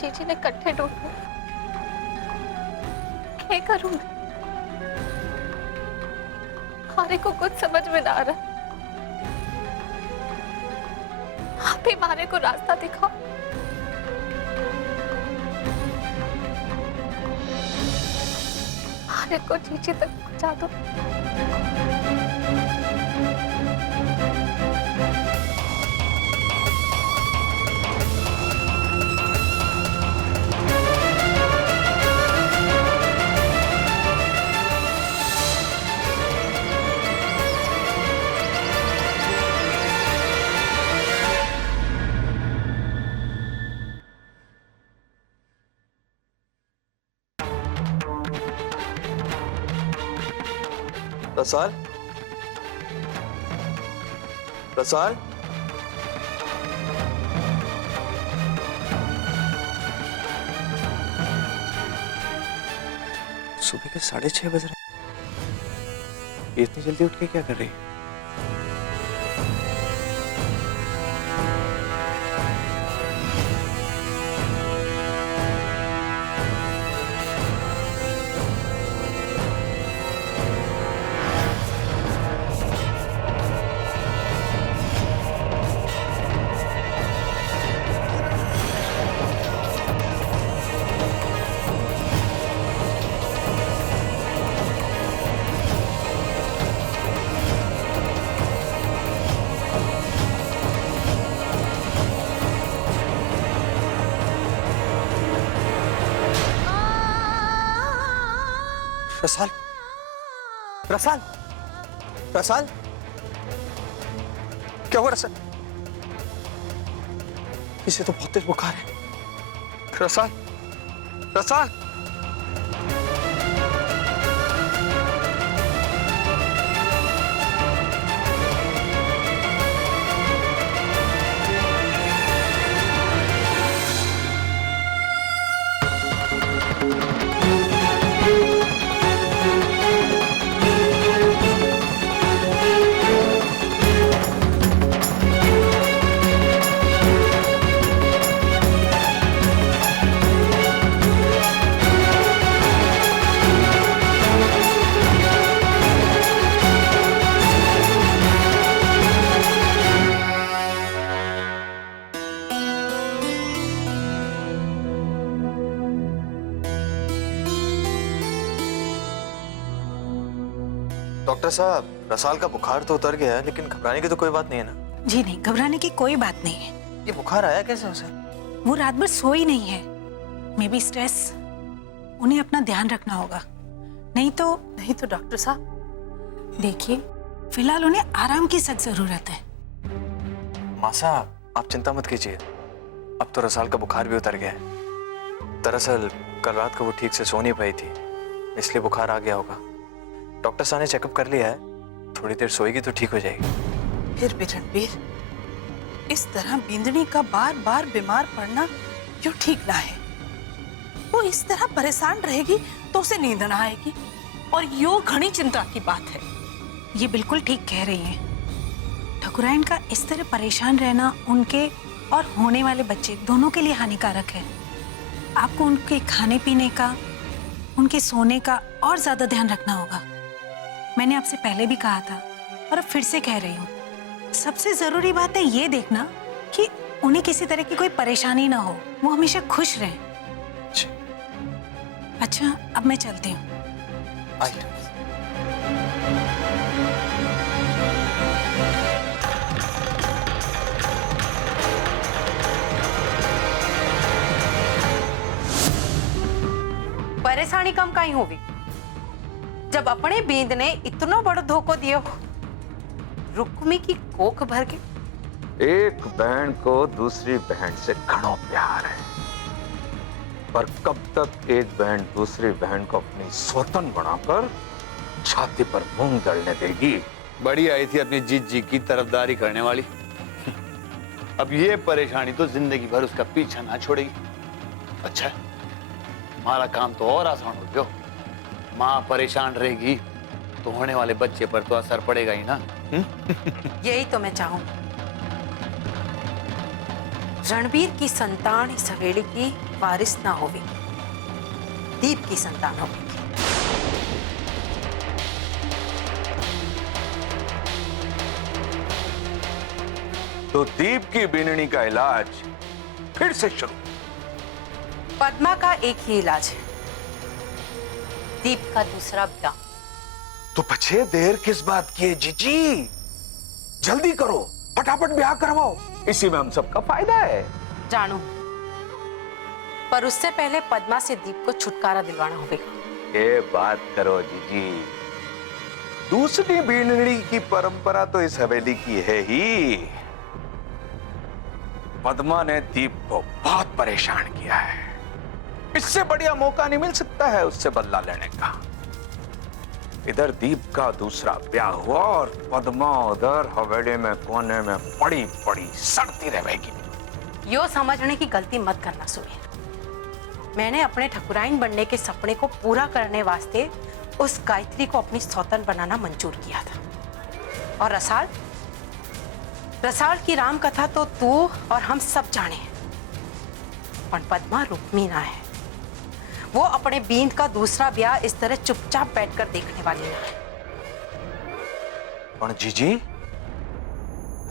जीजी ने कट्टे ढूंढे, क्या करूं मैं? मारे को कुछ समझ में ना आ रहा। आप ही मारे को रास्ता दिखाओ। मारे को जीजी तक पहुंचा दो। रसाल, रसाल, सुबह के 6:30 बज रहे, ये इतनी जल्दी उठ के क्या कर रही है? रसाल, रसाल, रसाल, क्या हुआ रसाल? इसे तो बहुत तेज बुखार है। रसाल, रसाल। डॉक्टर साहब, रसाल का बुखार तो उतर गया है, लेकिन घबराने की तो कोई बात नहीं है ना? जी नहीं, घबराने की कोई बात नहीं है। ये बुखार आया कैसे उसे? वो रात भर सोई नहीं है। May be stress. उन्हें अपना ध्यान रखना होगा। नहीं तो डॉक्टर साहब देखिए, फिलहाल उन्हें आराम की सख्त जरूरत है। माँ साहब, आप चिंता मत कीजिए। अब तो रसाल का बुखार भी उतर गया है। दरअसल कल रात को वो ठीक से सो नहीं पाई थी, इसलिए बुखार आ गया होगा। डॉक्टर साहब ने चेकअप कर लिया है, थोड़ी देर सोएगी तो ठीक हो जाएगी। फिर भी रणबीर, इस तरह बिंदनी का बार बार बीमार पड़ना क्यों ठीक ना है। वो इस तरह परेशान रहेगी तो उसे नींद ना आएगी, और यो घनी चिंता की बात है। ये बिल्कुल ठीक कह रही हैं। ठकुराइन का इस तरह परेशान रहना उनके और होने वाले बच्चे दोनों के लिए हानिकारक है। आपको उनके खाने पीने का, उनके सोने का और ज्यादा ध्यान रखना होगा। मैंने आपसे पहले भी कहा था और अब फिर से कह रही हूँ, सबसे जरूरी बात है ये देखना कि उन्हें किसी तरह की कोई परेशानी ना हो, वो हमेशा खुश रहें। अच्छा, अब मैं चलती हूँ। परेशानी कम कहीं होगी जब अपने बींद ने इतना बड़ा धोखा दिया हो। रुक्मी की कोख भर के। एक बहन को दूसरी बहन से घणो प्यार है, पर कब तक एक बहन दूसरी बहन को अपनी सौतन बनाकर छाती पर मूंग दलने देगी? बड़ी आई थी अपनी जीत जी की तरफदारी करने वाली। अब ये परेशानी तो जिंदगी भर उसका पीछा ना छोड़ेगी। अच्छा, हमारा काम तो और आसान हो गया। माँ परेशान रहेगी तो होने वाले बच्चे पर तो असर पड़ेगा ही ना। यही तो मैं चाहूं। रणबीर की संतान इस हवेली की वारिस ना होगी, दीप की संतान होगी। तो दीप की बीननी का इलाज फिर से शुरू। पद्मा का एक ही इलाज है, दीप का दूसरा ब्याह। तो पछे देर किस बात की है जीजी? जल्दी करो, फटाफट ब्याह करवाओ, इसी में हम सबका फायदा है। जानू, पर उससे पहले पद्मा से दीप को छुटकारा दिलवाना होगा। ये बात करो जीजी, दूसरी बीननी की परंपरा तो इस हवेली की है ही। पद्मा ने दीप को बहुत परेशान किया है, इससे बढ़िया मौका नहीं मिल सकता है उससे बदला लेने का। इधर दीप का दूसरा ब्याह हुआ और पद्मा उधर हवेली में कोने में पड़ी पड़ी सड़ती रहेगी। यो समझने की गलती मत करना सुनिए। मैंने अपने ठकुराइन बनने के सपने को पूरा करने वास्ते उस गायत्री को अपनी सौतन बनाना मंजूर किया था। और रसाल की राम कथा तो तू और हम सब जाने हैं, पर पद्मा रुक्मी ना है। वो अपने बींद का दूसरा ब्याह इस तरह चुपचाप बैठकर देखने वाली ना है। पर जीजी,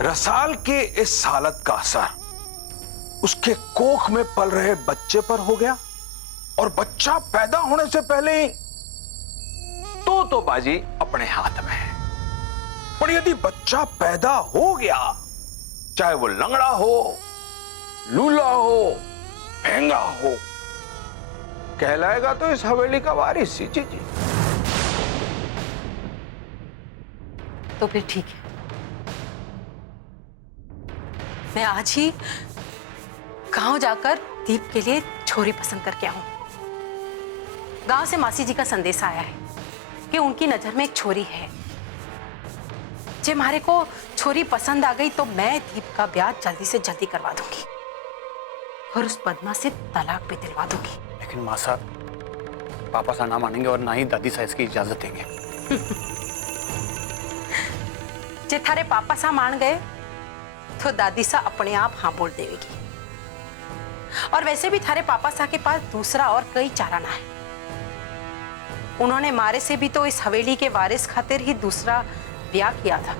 रसाल के इस हालत का असर उसके कोख में पल रहे बच्चे पर हो गया, और बच्चा पैदा होने से पहले ही तो बाजी अपने हाथ में है। पर यदि बच्चा पैदा हो गया, चाहे वो लंगड़ा हो, लूला हो, महंगा हो, कहलाएगा तो इस हवेली का वारिस ही जीजी। तो फिर ठीक है, मैं आज ही गांव जाकर दीप के लिए छोरी पसंद करके आऊं। गांव से मासी जी का संदेश आया है कि उनकी नजर में एक छोरी है। जे हमारे को छोरी पसंद आ गई तो मैं दीप का ब्याह जल्दी से जल्दी करवा दूंगी और उस पद्मा से तलाक भी दिलवा दूंगी। लेकिन माँ साहब, पापा सा ना मानेंगे और ना ही दादी सा इसकी इजाजत देंगे। जे थारे पापा सा मान गए तो दादी सा अपने आप हाँ बोल देगी। और वैसे भी थारे पापा सा के पास दूसरा और कोई चारा ना है। उन्होंने मारे से भी तो इस हवेली के वारिस खातिर ही दूसरा ब्याह किया था।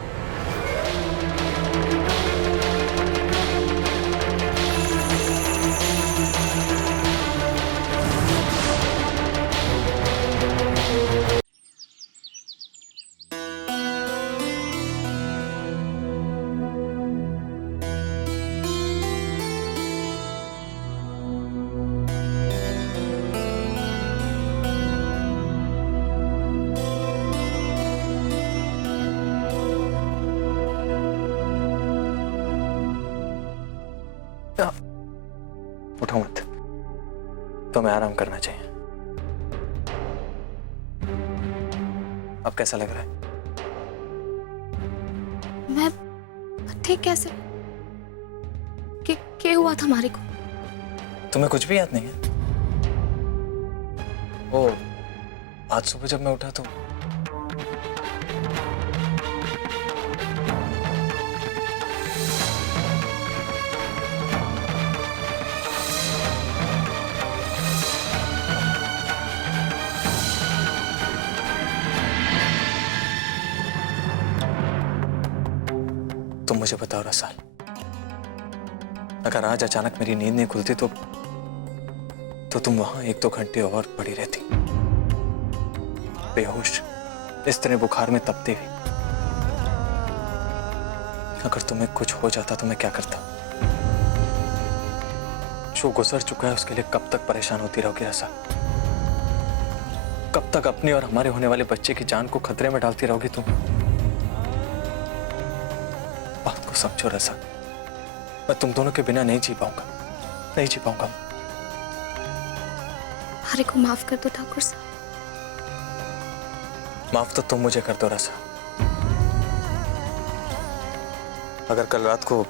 उठो मत, तुम्हें आराम करना चाहिए। अब कैसा लग रहा है? मैं ठीक कैसे? क्या हुआ था हमारे को? तुम्हें कुछ भी याद नहीं है? ओ, आज सुबह जब मैं उठा तो तुम मुझे बताओ रसाल, अगर आज अचानक मेरी नींद नहीं खुलती तो तुम वहां 1-2 घंटे और पड़ी रहती, बेहोश, इस तरह बुखार में तपती हुई। अगर तुम्हें कुछ हो जाता तो मैं क्या करता? जो गुजर चुका है उसके लिए कब तक परेशान होती रहोगी रसाल? कब तक अपनी और हमारे होने वाले बच्चे की जान को खतरे में डालती रहोगी तुम? बात को समझो रसा, मैं तुम दोनों के बिना नहीं जी पाऊंगा, नहीं जी पाऊंगा। हमारे को माफ कर दो ठाकुर साहब। माफ तो तुम मुझे कर दो रसा। अगर कल रात को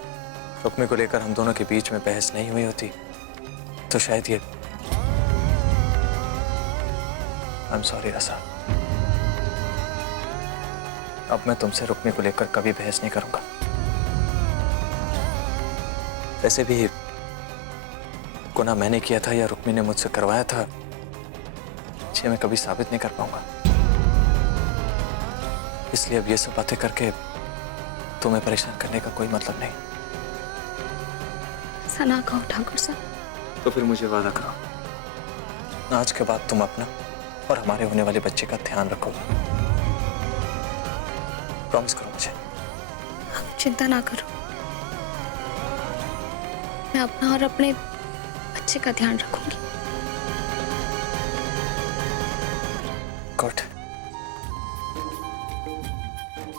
रुक्मी को लेकर हम दोनों के बीच में बहस नहीं हुई होती तो शायद ये आई एम सॉरी रसा। अब मैं तुमसे रुक्मी को लेकर कभी बहस नहीं करूंगा। वैसे भी गुनाह मैंने किया था या रुक्मी ने मुझसे करवाया था, ये मैं कभी साबित नहीं कर पाऊंगा। इसलिए अब ये सब बातें करके तुम्हें परेशान करने का कोई मतलब नहीं। ऐसा ना कहो ठाकुर साहब। तो फिर मुझे वादा करो, आज के बाद तुम अपना और हमारे होने वाले बच्चे का ध्यान रखोगे। प्रॉमिस करो मुझे। आप चिंता ना करो, मैं अपना और अपने बच्चे का ध्यान रखूंगी। गुड,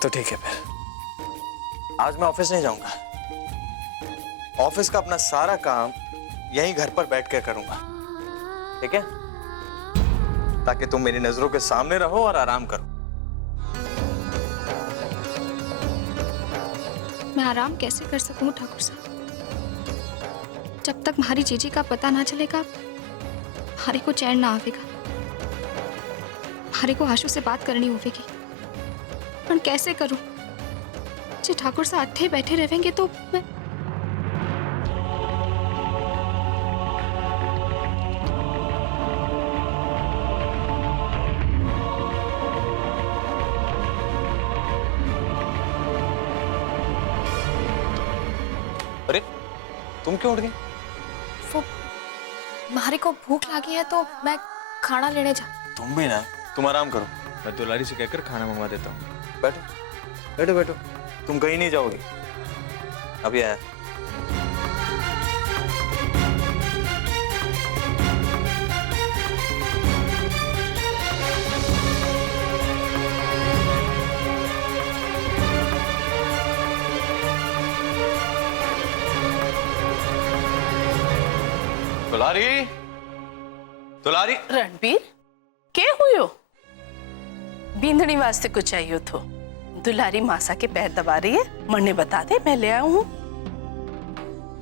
तो ठीक है फिर आज मैं ऑफिस नहीं जाऊंगा। ऑफिस का अपना सारा काम यहीं घर पर बैठ कर करूंगा, ठीक है? ताकि तुम मेरी नजरों के सामने रहो और आराम करो। मैं आराम कैसे कर सकूं ठाकुर साहब? जब तक हमारी जीजी का पता ना चलेगा हमारे को चैन ना आवेगा। हमारे को आशु से बात करनी होगी, पर कैसे करूं? जी ठाकुर साहब अट्ठे बैठे रहेंगे तो मैं अरे तुम क्यों उठ गई? वो हमारे को भूख लगी है तो मैं खाना लेने जा। तुम भी ना, तुम आराम करो, मैं दुलारी से कहकर खाना मंगवा देता हूँ। बैठो बैठो बैठो, तुम कहीं नहीं जाओगे। अभी आया। दुलारी, दुलारी। रणबीर के हुयो? बींदनी वास्ते कुछ चाहिए तो दुलारी मासा के पैर दबा रही है, मरने बता दे, मैं ले आया हूँ।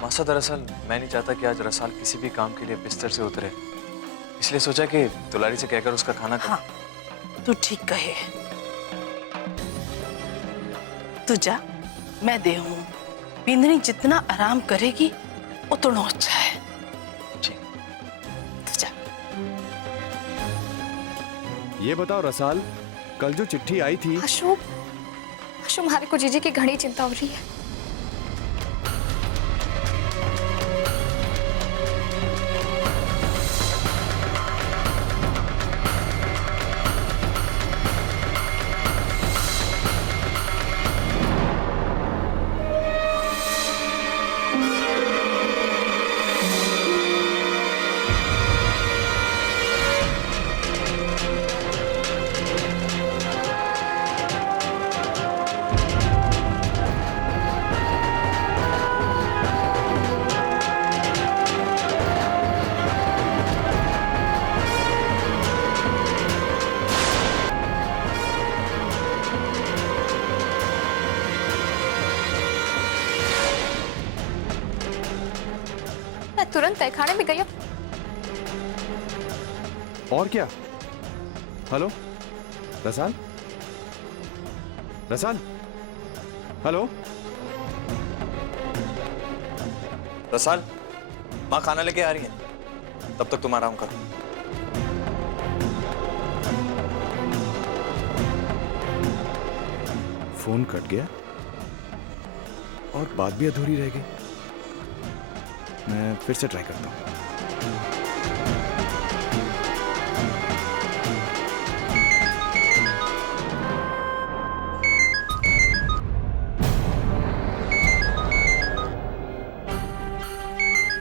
मासा दरअसल मैं नहीं चाहता कि आज रसाल किसी भी काम के लिए बिस्तर से उतरे, इसलिए सोचा कि दुलारी से कहकर उसका खाना हाँ, तू ठीक कहे। तू जा, मैं दे हूँ। बिंदनी जितना आराम करेगी उतना अच्छा है। जी। तू जा। ये बताओ रसाल, कल जो चिट्ठी आई थी। अशोक, हमारे को जीजी की घनी चिंता हो रही है। मैं तुरंत तहखाने में गई। और क्या? हेलो रसाल, रसाल, हेलो रसाल, माँ खाना लेके आ रही है, तब तक तुम आराम करो। फोन कट गया और बात भी अधूरी रह गई। मैं फिर से ट्राई करता हूँ।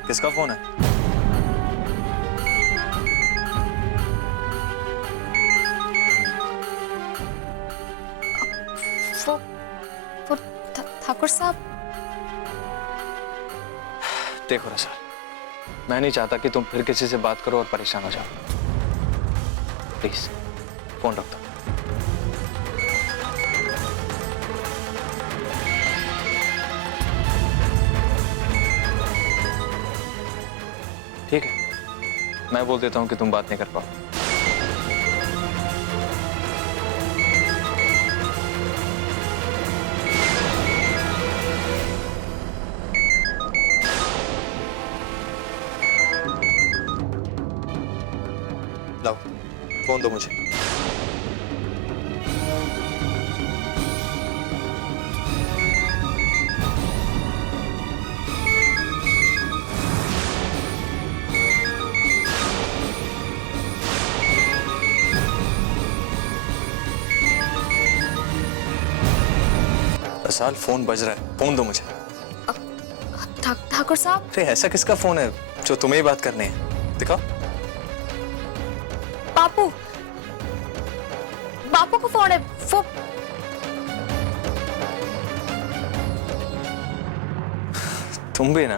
किसका फोन है? वो ठाकुर साहब। देखो रसाल, मैं नहीं चाहता कि तुम फिर किसी से बात करो और परेशान हो जाओ। प्लीज फोन रख दो। ठीक है, मैं बोल देता हूं कि तुम बात नहीं कर पाओ। लाओ, फोन दो मुझे। रसाल, फोन बज रहा है, फोन दो मुझे। ठाकुर साहब। अरे ऐसा किसका फोन है जो तुम्हें ही बात करनी है? दिखाओ। बापू, बापू को फोन है। वो तुम भी ना,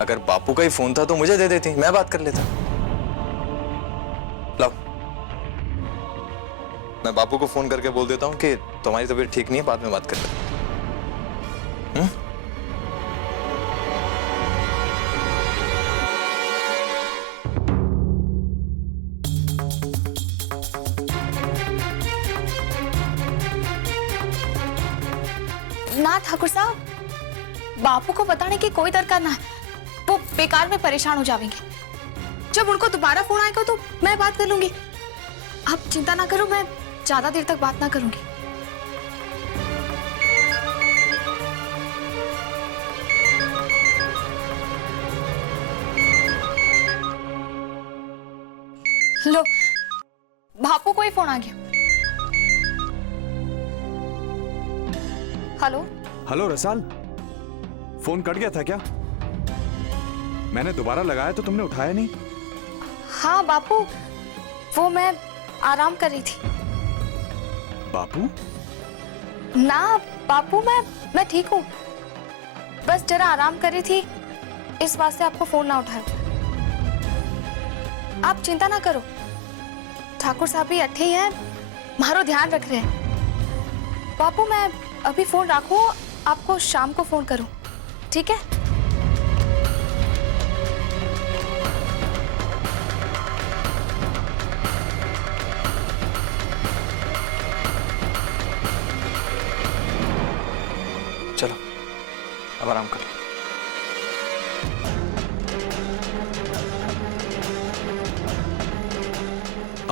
अगर बापू का ही फोन था तो मुझे दे देती, मैं बात कर लेता। लाओ, मैं बापू को फोन करके बोल देता हूँ कि तुम्हारी तबीयत ठीक नहीं है, बाद में बात कर लेते। ना ठाकुर साहब, बापू को बताने की कोई दरकार ना है, वो बेकार में परेशान हो जाएंगे। जब उनको दोबारा फोन आएगा तो मैं बात कर लूंगी। आप चिंता ना करो, मैं ज्यादा देर तक बात ना करूंगी। लो, बापू को ही फोन आ गया। हेलो हेलो रसाल, फोन कट गया था क्या? मैंने दोबारा लगाया तो तुमने उठाया नहीं। हाँ बापू, वो मैं आराम कर रही थी। बापू? ना बापू, मैं ठीक हूँ, बस जरा आराम कर रही थी, इस वास्ते आपको फोन ना उठाया। आप चिंता ना करो, ठाकुर साहब भी अट्ठे ही हैं, मारो ध्यान रख रहे हैं। बापू मैं अभी फोन रखूं, आपको शाम को फोन करूं, ठीक है? चलो अब आराम कर लो।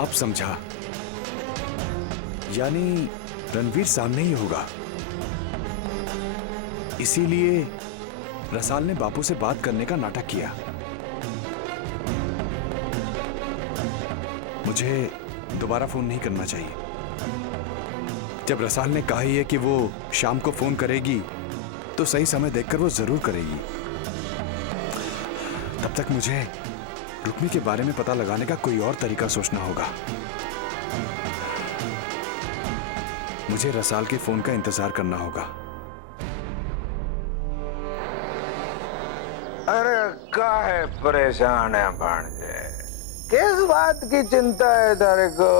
अब समझा, यानी रणवीर सामने ही होगा, इसीलिए रसाल ने बापू से बात करने का नाटक किया। मुझे दोबारा फोन नहीं करना चाहिए। जब रसाल ने कहा ही है कि वो शाम को फोन करेगी, तो सही समय देखकर वो जरूर करेगी। तब तक मुझे रुक्मी के बारे में पता लगाने का कोई और तरीका सोचना होगा। मुझे रसाल के फोन का इंतजार करना होगा। अरे काहे परेशान है भांजे? किस बात की चिंता है तारे को?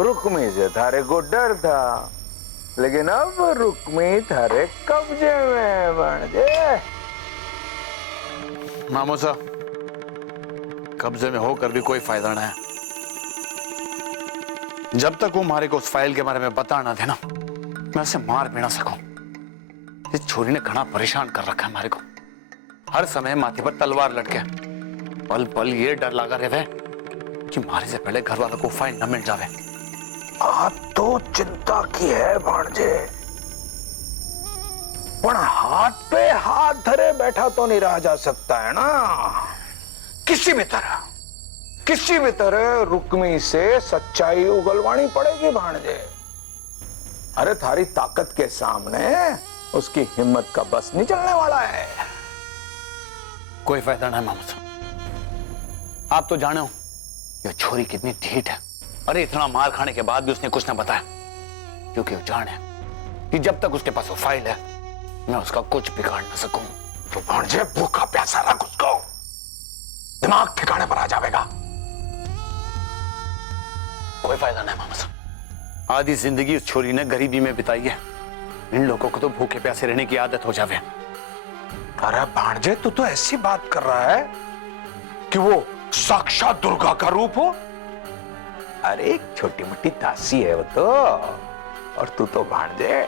रुक्मी से थारे को डर था, लेकिन अब रुक्मी थारे कब्जे में है भांजे। मामू साहब, कब्जे में होकर भी कोई फायदा ना है। जब तक वो हमारे को उस फाइल के बारे में बता ना थे ना, मैं उसे मार भी ना सकूं। इस छोरी ने घना परेशान कर रखा है हमारे को। हर समय माथे पर तलवार लटके, पल पल ये डर लगा रहे थे कि मारे से पहले घर वालों को फाइल न मिल जावे। तो चिंता की है भांजे, पर हाथ पे हाथ धरे बैठा तो नहीं रहा जा सकता है ना। किसी भी तरह रुक्मी से सच्चाई उगलवानी पड़ेगी भांजे। अरे थारी ताकत के सामने उसकी हिम्मत का बस नहीं चलने वाला है। कोई फायदा नहीं मामू साहब, आप तो जाने हो ये छोरी कितनी ढीठ है। अरे इतना मार खाने के बाद भी उसने कुछ ना बताया, क्योंकि वो जाने कि जब तक उसके पास वो फाइल है मैं उसका कुछ बिगाड़ ना सकूं। तो भांजे भूखा प्यासा रख उसको, दिमाग ठिकाने पर आ जाएगा। कोई फायदा नहीं मामा साहब, आधी जिंदगी उस छोरी ने गरीबी में बिताई है। इन लोगों को तो भूखे प्यासे रहने की आदत हो जावे। अरे भांजे तू तो ऐसी बात कर रहा है कि वो साक्षात दुर्गा का रूप हो। अरे एक छोटी मोटी दासी है वो तो, और तू तो भांजे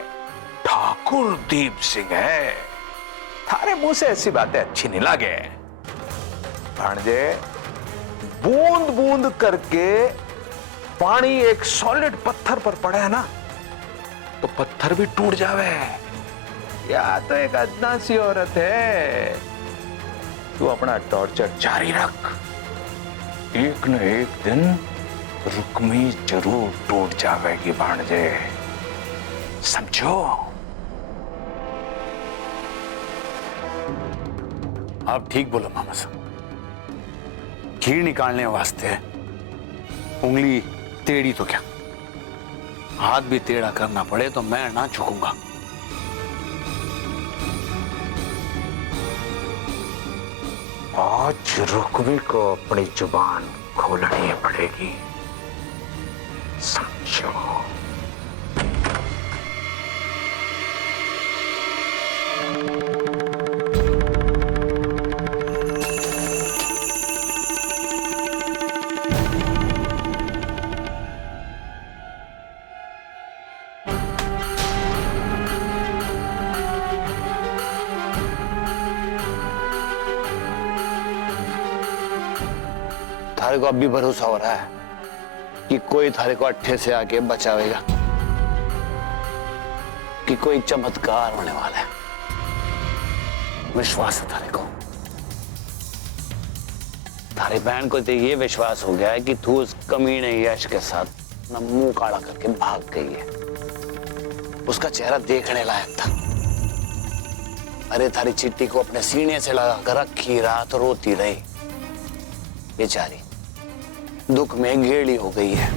ठाकुर दीप सिंह है। थारे मुंह से ऐसी बातें अच्छी नहीं लगे भांजे। बूंद बूंद करके पानी एक सॉलिड पत्थर पर पड़े है ना, तो पत्थर भी टूट जावे। या तो एक अदना सी औरत है। तू अपना टॉर्चर जारी रख, एक न एक दिन रुक्मी जरूर टूट जाएगी भांजे, समझो। आप ठीक बोलो मामा साहब, घी निकालने वास्ते उंगली टेढ़ी तो क्या, हाथ भी टेढ़ा करना पड़े तो मैं ना झुकूंगा। आज रुक्मी को अपनी जुबान खोलनी पड़ेगी, समझो। थारे को अब भी भरोसा हो रहा है कि कोई थारे को अट्ठे से आके बचावेगा, कि कोई चमत्कार होने वाला है। विश्वास है थारे को। थारी बहन को तो ये विश्वास हो गया है कि तू उस कमीने यश के साथ ना मुंह काला करके भाग गई है। उसका चेहरा देखने लायक था। अरे थारी चिट्ठी को अपने सीने से लगा कर रखी, रात रोती रही बेचारी, दुख में गेड़ी हो गई है।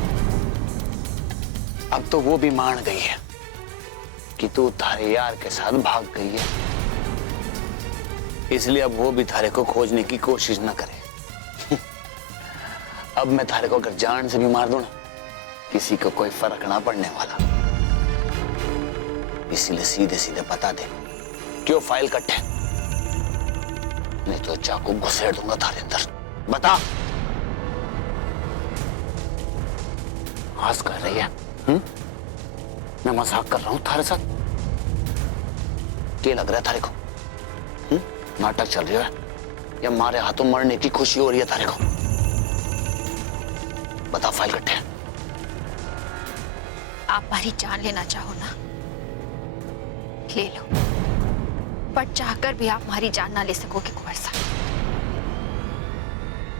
अब तो वो भी मान गई है कि तू थारे यार के साथ भाग गई है, इसलिए अब वो भी थारे को खोजने की कोशिश न करे। अब मैं थारे को अगर जान से भी मार दूं ना, किसी को कोई फर्क ना पड़ने वाला। इसीलिए सीधे सीधे बता दे क्यों फाइल कट है, नहीं तो चाकू घुसेड़ दूंगा थारे अंदर। बता। हंस कर रही है? मैं मजाक कर रहा हूं थारे साथ? क्या लग रहा है थारे को? नाटक चल रहा है या हमारे हाथों मरने की खुशी हो रही है थारे को? बता फाइल कट है। आप हमारी जान लेना चाहो ना, ले लो, पर चाहकर भी आप हमारी जान ना ले सकोगे कुंवर साहब।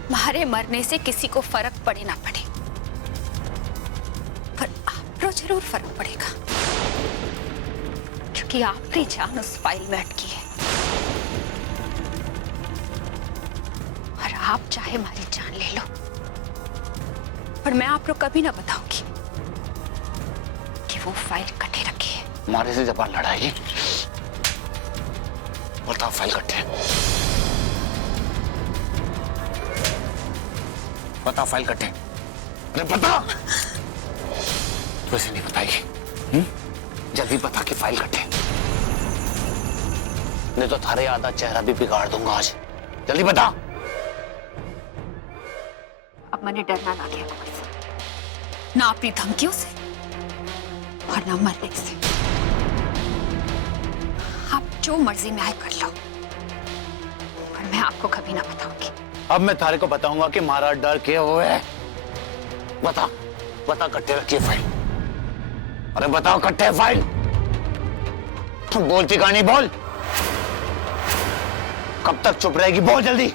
हमारे मरने से किसी को फर्क पड़े ना पड़े, पर आपको जरूर फर्क पड़ेगा, क्योंकि आपकी जान उस फाइल में अटकी है। और आप चाहे हमारी जान ले लो, पर मैं आपको कभी ना बताऊंगी कि वो फाइल कटे रखी है। हमारे से जबान लड़ाएगी? बता फाइल कटे। बता फाइल कटे। अरे बता। वैसे नहीं बताएगी। जल्दी बता कि फाइल कटे, नहीं तो थारे आधा चेहरा भी बिगाड़ दूंगा आज। जल्दी बता। अब मैंने डरना ना दिया कुंवर साहब, ना अपनी धमकियों से और ना मरने से। आप जो मर्जी में आए कर लो, पर मैं आपको कभी ना बताऊंगी। अब मैं थारे को बताऊंगा कि मारा डर क्या हुआ है। बता बता कट्टे रखिए फाइल। अरे बताओ कट्टे फाइल। तुम बोलती कहानी बोल। कब तक चुप रहेगी? बोल जल्दी।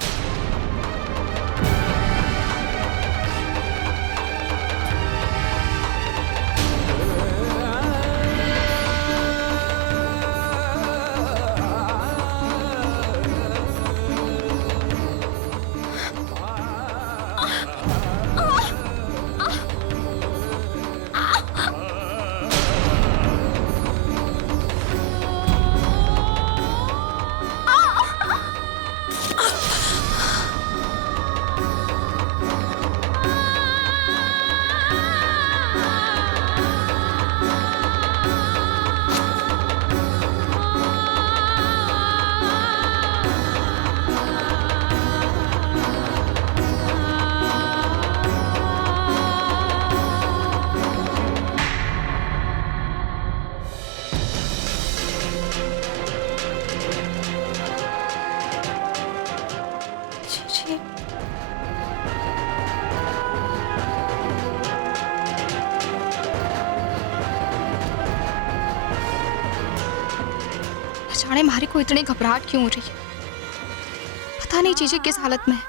जाने हमारे को इतनी घबराहट क्यों हो रही है, पता नहीं चीजें किस हालत में है।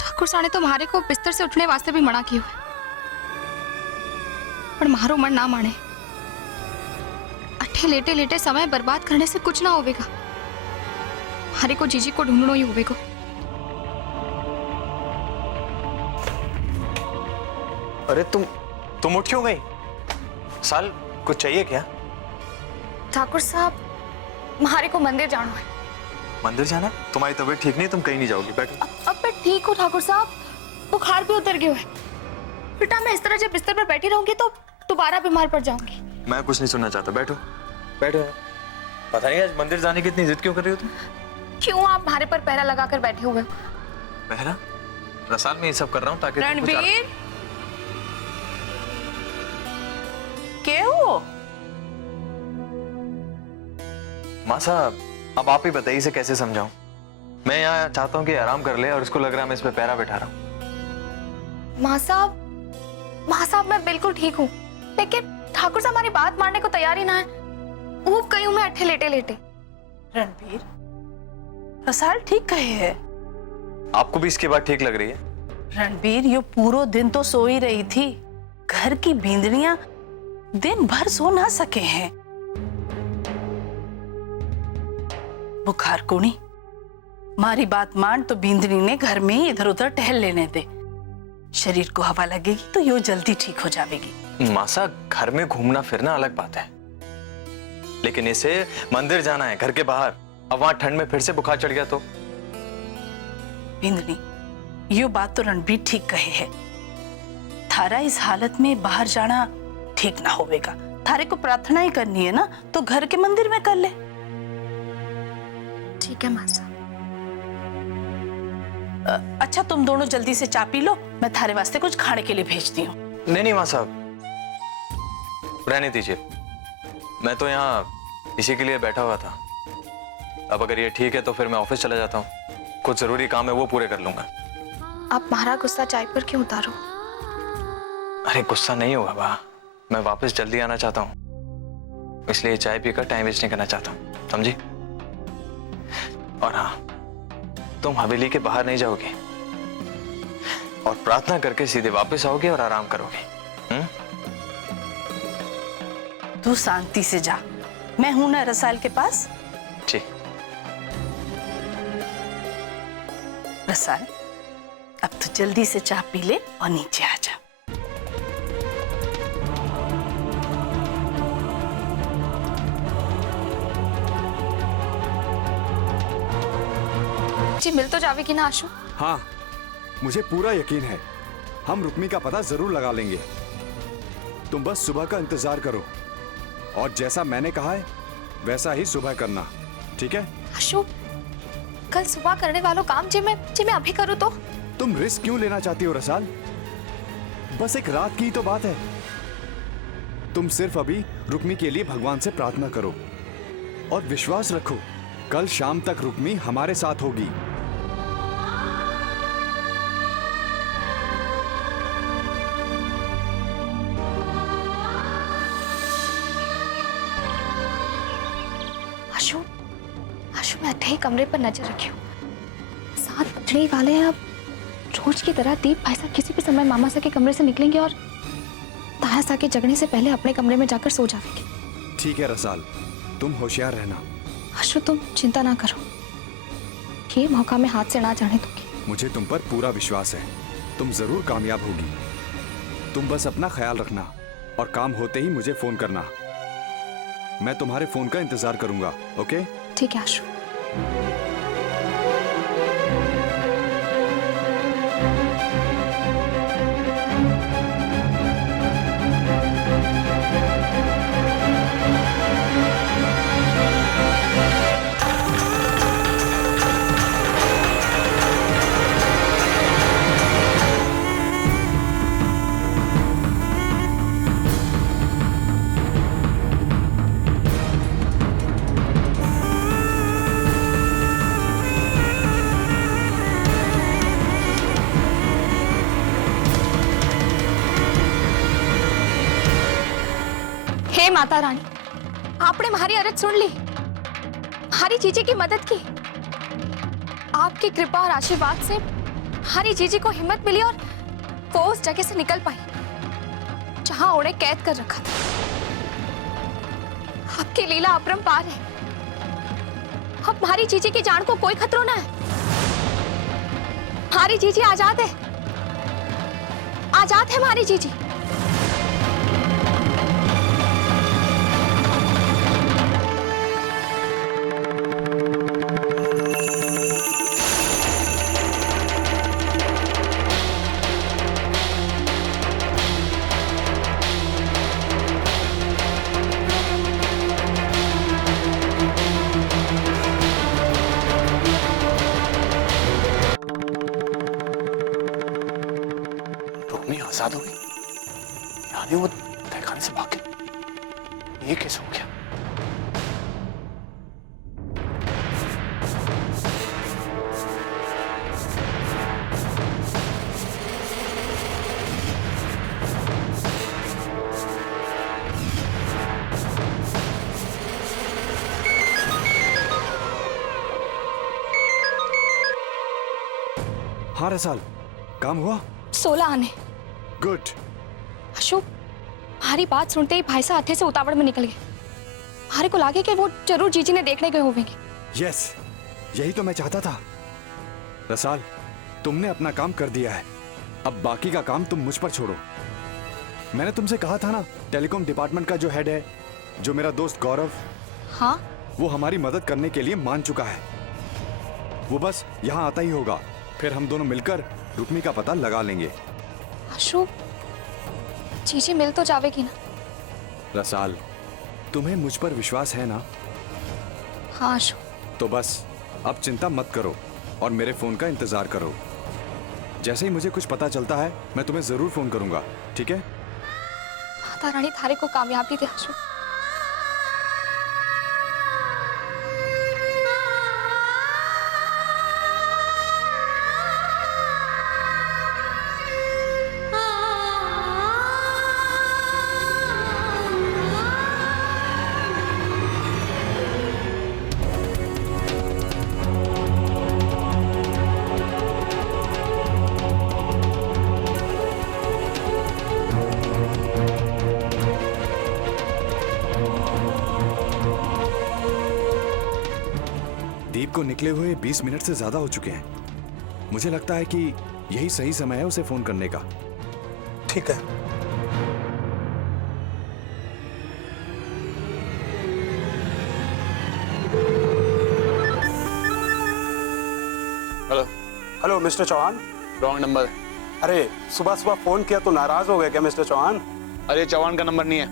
ठाकुर साहब ने तो हमारे को बिस्तर से उठने वास्ते भी मना किया है, पर मारो मन ना माने। अट्ठे लेटे लेटे समय बर्बाद करने से कुछ ना होवेगा। हमारे को जीजी को ढूंढना ही होवेगा। अरे तुम उठ क्यों गई? साल कुछ चाहिए क्या? ठाकुर साहब हमारे को मंदिर जाना है। मंदिर जाना है? तुम्हारी तबीयत ठीक नहीं, तुम कहीं नहीं जाओगी, बैठो। अब मैं ठीक हूँ ठाकुर साहब, बुखार भी उतर गया है। बेटा मैं इस तरह जब बिस्तर पर बैठी रहूंगी तो दोबारा बीमार पड़ जाऊंगी। मैं कुछ नहीं सुनना चाहता, बैठो बैठो। पता नहीं आज मंदिर जाने की इतनी जिद क्यों कर रही हो तुम? क्यों आप हमारे पर पहरा लगाकर बैठे हुए हो? पहरा? रसाल में ये सब कर रहा हूँ ताकि रणबीर क्या हो? माँ साहब अब आप ही बताइए इसे कैसे समझाऊं। मैं यहाँ चाहता हूँ कि आराम कर ले और इसको लग रहा है मैं इस पे पैरा बैठा रहा हूँ। माँ साहब मैं बिल्कुल ठीक हूँ, लेकिन ठाकुर साहब हमारी बात मानने को तैयार ही ना है। ऊब गई हूँ मैं अट्ठे लेटे लेटे। रणबीर रसाल ठीक कहे है। आपको भी इसके बाद ठीक लग रही है? रणबीर ये पूरा दिन तो सो ही रही थी, घर की बींदड़ियां दिन भर सो ना सके हैं। बुखार कोनी मारी बात मान तो बींदनी ने घर में ही इधर उधर टहल लेने दे, शरीर को हवा लगेगी तो यो जल्दी ठीक हो जाएगी। मासा घर में घूमना फिरना अलग बात है, लेकिन इसे मंदिर जाना है घर के बाहर। अब वहां ठंड में फिर से बुखार चढ़ गया तो? बींदनी ये बात तो रणबीर ठीक कहे है। थारा इस हालत में बाहर जाना ठीक ना होवेगा। थारे को प्रार्थना ही करनी है ना, तो घर के मंदिर में कर ले। ठीक है माँ साहब। अच्छा तुम दोनों जल्दी से चाय पी लो, मैं थारे वास्ते कुछ खाने के लिए भेजती हूँ। नहीं माँ साहब, रहने दीजिए। मैं तो यहाँ इसी के लिए बैठा हुआ था। अब अगर ये ठीक है तो फिर मैं ऑफिस चला जाता हूँ। कुछ जरूरी काम है वो पूरे कर लूंगा। आप मारा गुस्सा चाय पर क्यों उतारो? अरे गुस्सा नहीं हुआ बा, मैं वापस जल्दी आना चाहता हूँ, इसलिए चाय पीकर टाइम वेस्ट नहीं करना चाहता हूँ, समझी? और हाँ, तुम हवेली के बाहर नहीं जाओगे और प्रार्थना करके सीधे वापस आओगे और आराम करोगे। तू शांति से जा, मैं हूं ना रसाल के पास। जी। रसाल, अब तो जल्दी से चाय पी ले और नीचे आ जा। जी मिल तो जावेगी ना आशु? हाँ, मुझे पूरा यकीन है हम रुक्मी का पता जरूर लगा लेंगे। तुम बस सुबह का इंतजार करो और जैसा मैंने कहा है वैसा ही सुबह करना, ठीक है? आशु, कल सुबह करने वालों काम जी मैं अभी करूँ तो? तुम रिस्क क्यों लेना चाहती हो रसाल? बस एक रात की ही तो बात है। तुम सिर्फ अभी रुक्मी के लिए भगवान से प्रार्थना करो और विश्वास रखो, कल शाम तक रुक्मी हमारे साथ होगी। आशु मैं अट्ठाई कमरे पर नजर रखी हूँ। 7 बजने वाले हैं। अब रोज की तरह दीप भाई साहब किसी भी समय मामा सा के कमरे से निकलेंगे और ताया सा के जगने से पहले अपने कमरे में जाकर सो जाएंगे। ठीक है रसाल, तुम होशियार रहना। आशु तुम चिंता ना करो, ये मौका मैं हाथ से ना जाने दूंगी। मुझे तुम पर पूरा विश्वास है, तुम जरूर कामयाब होगी। तुम बस अपना ख्याल रखना और काम होते ही मुझे फोन करना। मैं तुम्हारे फोन का इंतजार करूंगा, ओके? ठीक है आशु। हे माता रानी, आपने हमारी अरज सुन ली, हमारी जीजी की मदद की। आपकी कृपा और आशीर्वाद से हमारी जीजी को हिम्मत मिली और वो उस जगह से निकल पाई जहां उन्हें कैद कर रखा था। आपकी लीला अपरंपार है। अब हमारी जीजी की जान को कोई खतरा ना है। हमारी जीजी आजाद है, आजाद है हमारी जीजी। आजाद हो गई, यानी वो तहखाने से भाग गई। ये कैसे हो गया? हाँ रसाल, काम हुआ? 16 आने। गुड। अशोक, हमारी बात सुनते ही भाई साहब हथे से उतावड़ में निकल गए। हमारे को लगे कि वो जरूर जीजी ने देखने गए होंगे। यस, यही तो मैं चाहता था। रसाल, तुमने अपना काम कर दिया है, अब बाकी का काम तुम मुझ पर छोड़ो। मैंने तुमसे कहा था ना, टेलीकॉम डिपार्टमेंट का जो हेड है, जो मेरा दोस्त गौरव, हाँ, वो हमारी मदद करने के लिए मान चुका है। वो बस यहाँ आता ही होगा, फिर हम दोनों मिलकर रुक्मी का पता लगा लेंगे। आशु, जीजी मिल तो जावेगी ना? रसाल, तुम्हें मुझ पर विश्वास है ना? हाँ आशु। तो बस अब चिंता मत करो और मेरे फोन का इंतजार करो। जैसे ही मुझे कुछ पता चलता है मैं तुम्हें जरूर फोन करूंगा, ठीक है? माता रानी थारे को कामयाबी दे आशु। दीप को निकले हुए 20 मिनट से ज्यादा हो चुके हैं। मुझे लगता है कि यही सही समय है उसे फोन करने का। ठीक है। Hello. Hello mister Chauhan. Wrong number. अरे सुबह सुबह फोन किया तो नाराज हो गए क्या मिस्टर चौहान? अरे चौहान का नंबर नहीं है,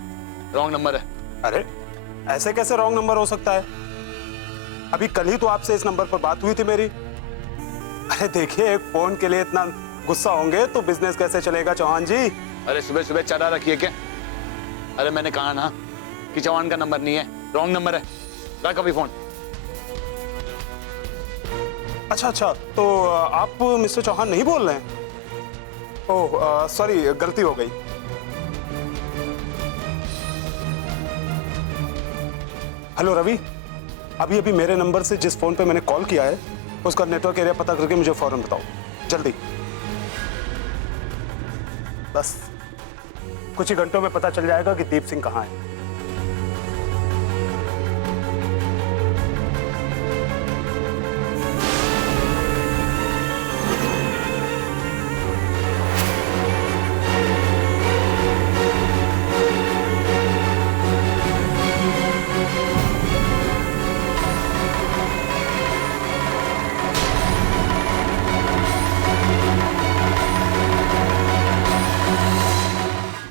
रॉन्ग नंबर है। अरे ऐसे कैसे रॉन्ग नंबर हो सकता है? अभी कल ही तो आपसे इस नंबर पर बात हुई थी मेरी। अरे देखिए, एक फोन के लिए इतना गुस्सा होंगे तो बिजनेस कैसे चलेगा चौहान जी? अरे सुबह सुबह चढ़ा रखिए क्या? अरे मैंने कहा ना कि चौहान का नंबर नहीं है, रॉन्ग नंबर है। रख अभी फोन। अच्छा अच्छा, तो आप मिस्टर चौहान नहीं बोल रहे हैं? ओह सॉरी, गलती हो गई। हेलो रवि, अभी अभी मेरे नंबर से जिस फोन पे मैंने कॉल किया है उसका नेटवर्क एरिया पता करके मुझे फौरन बताओ, जल्दी। बस कुछ ही घंटों में पता चल जाएगा कि दीप सिंह कहाँ है।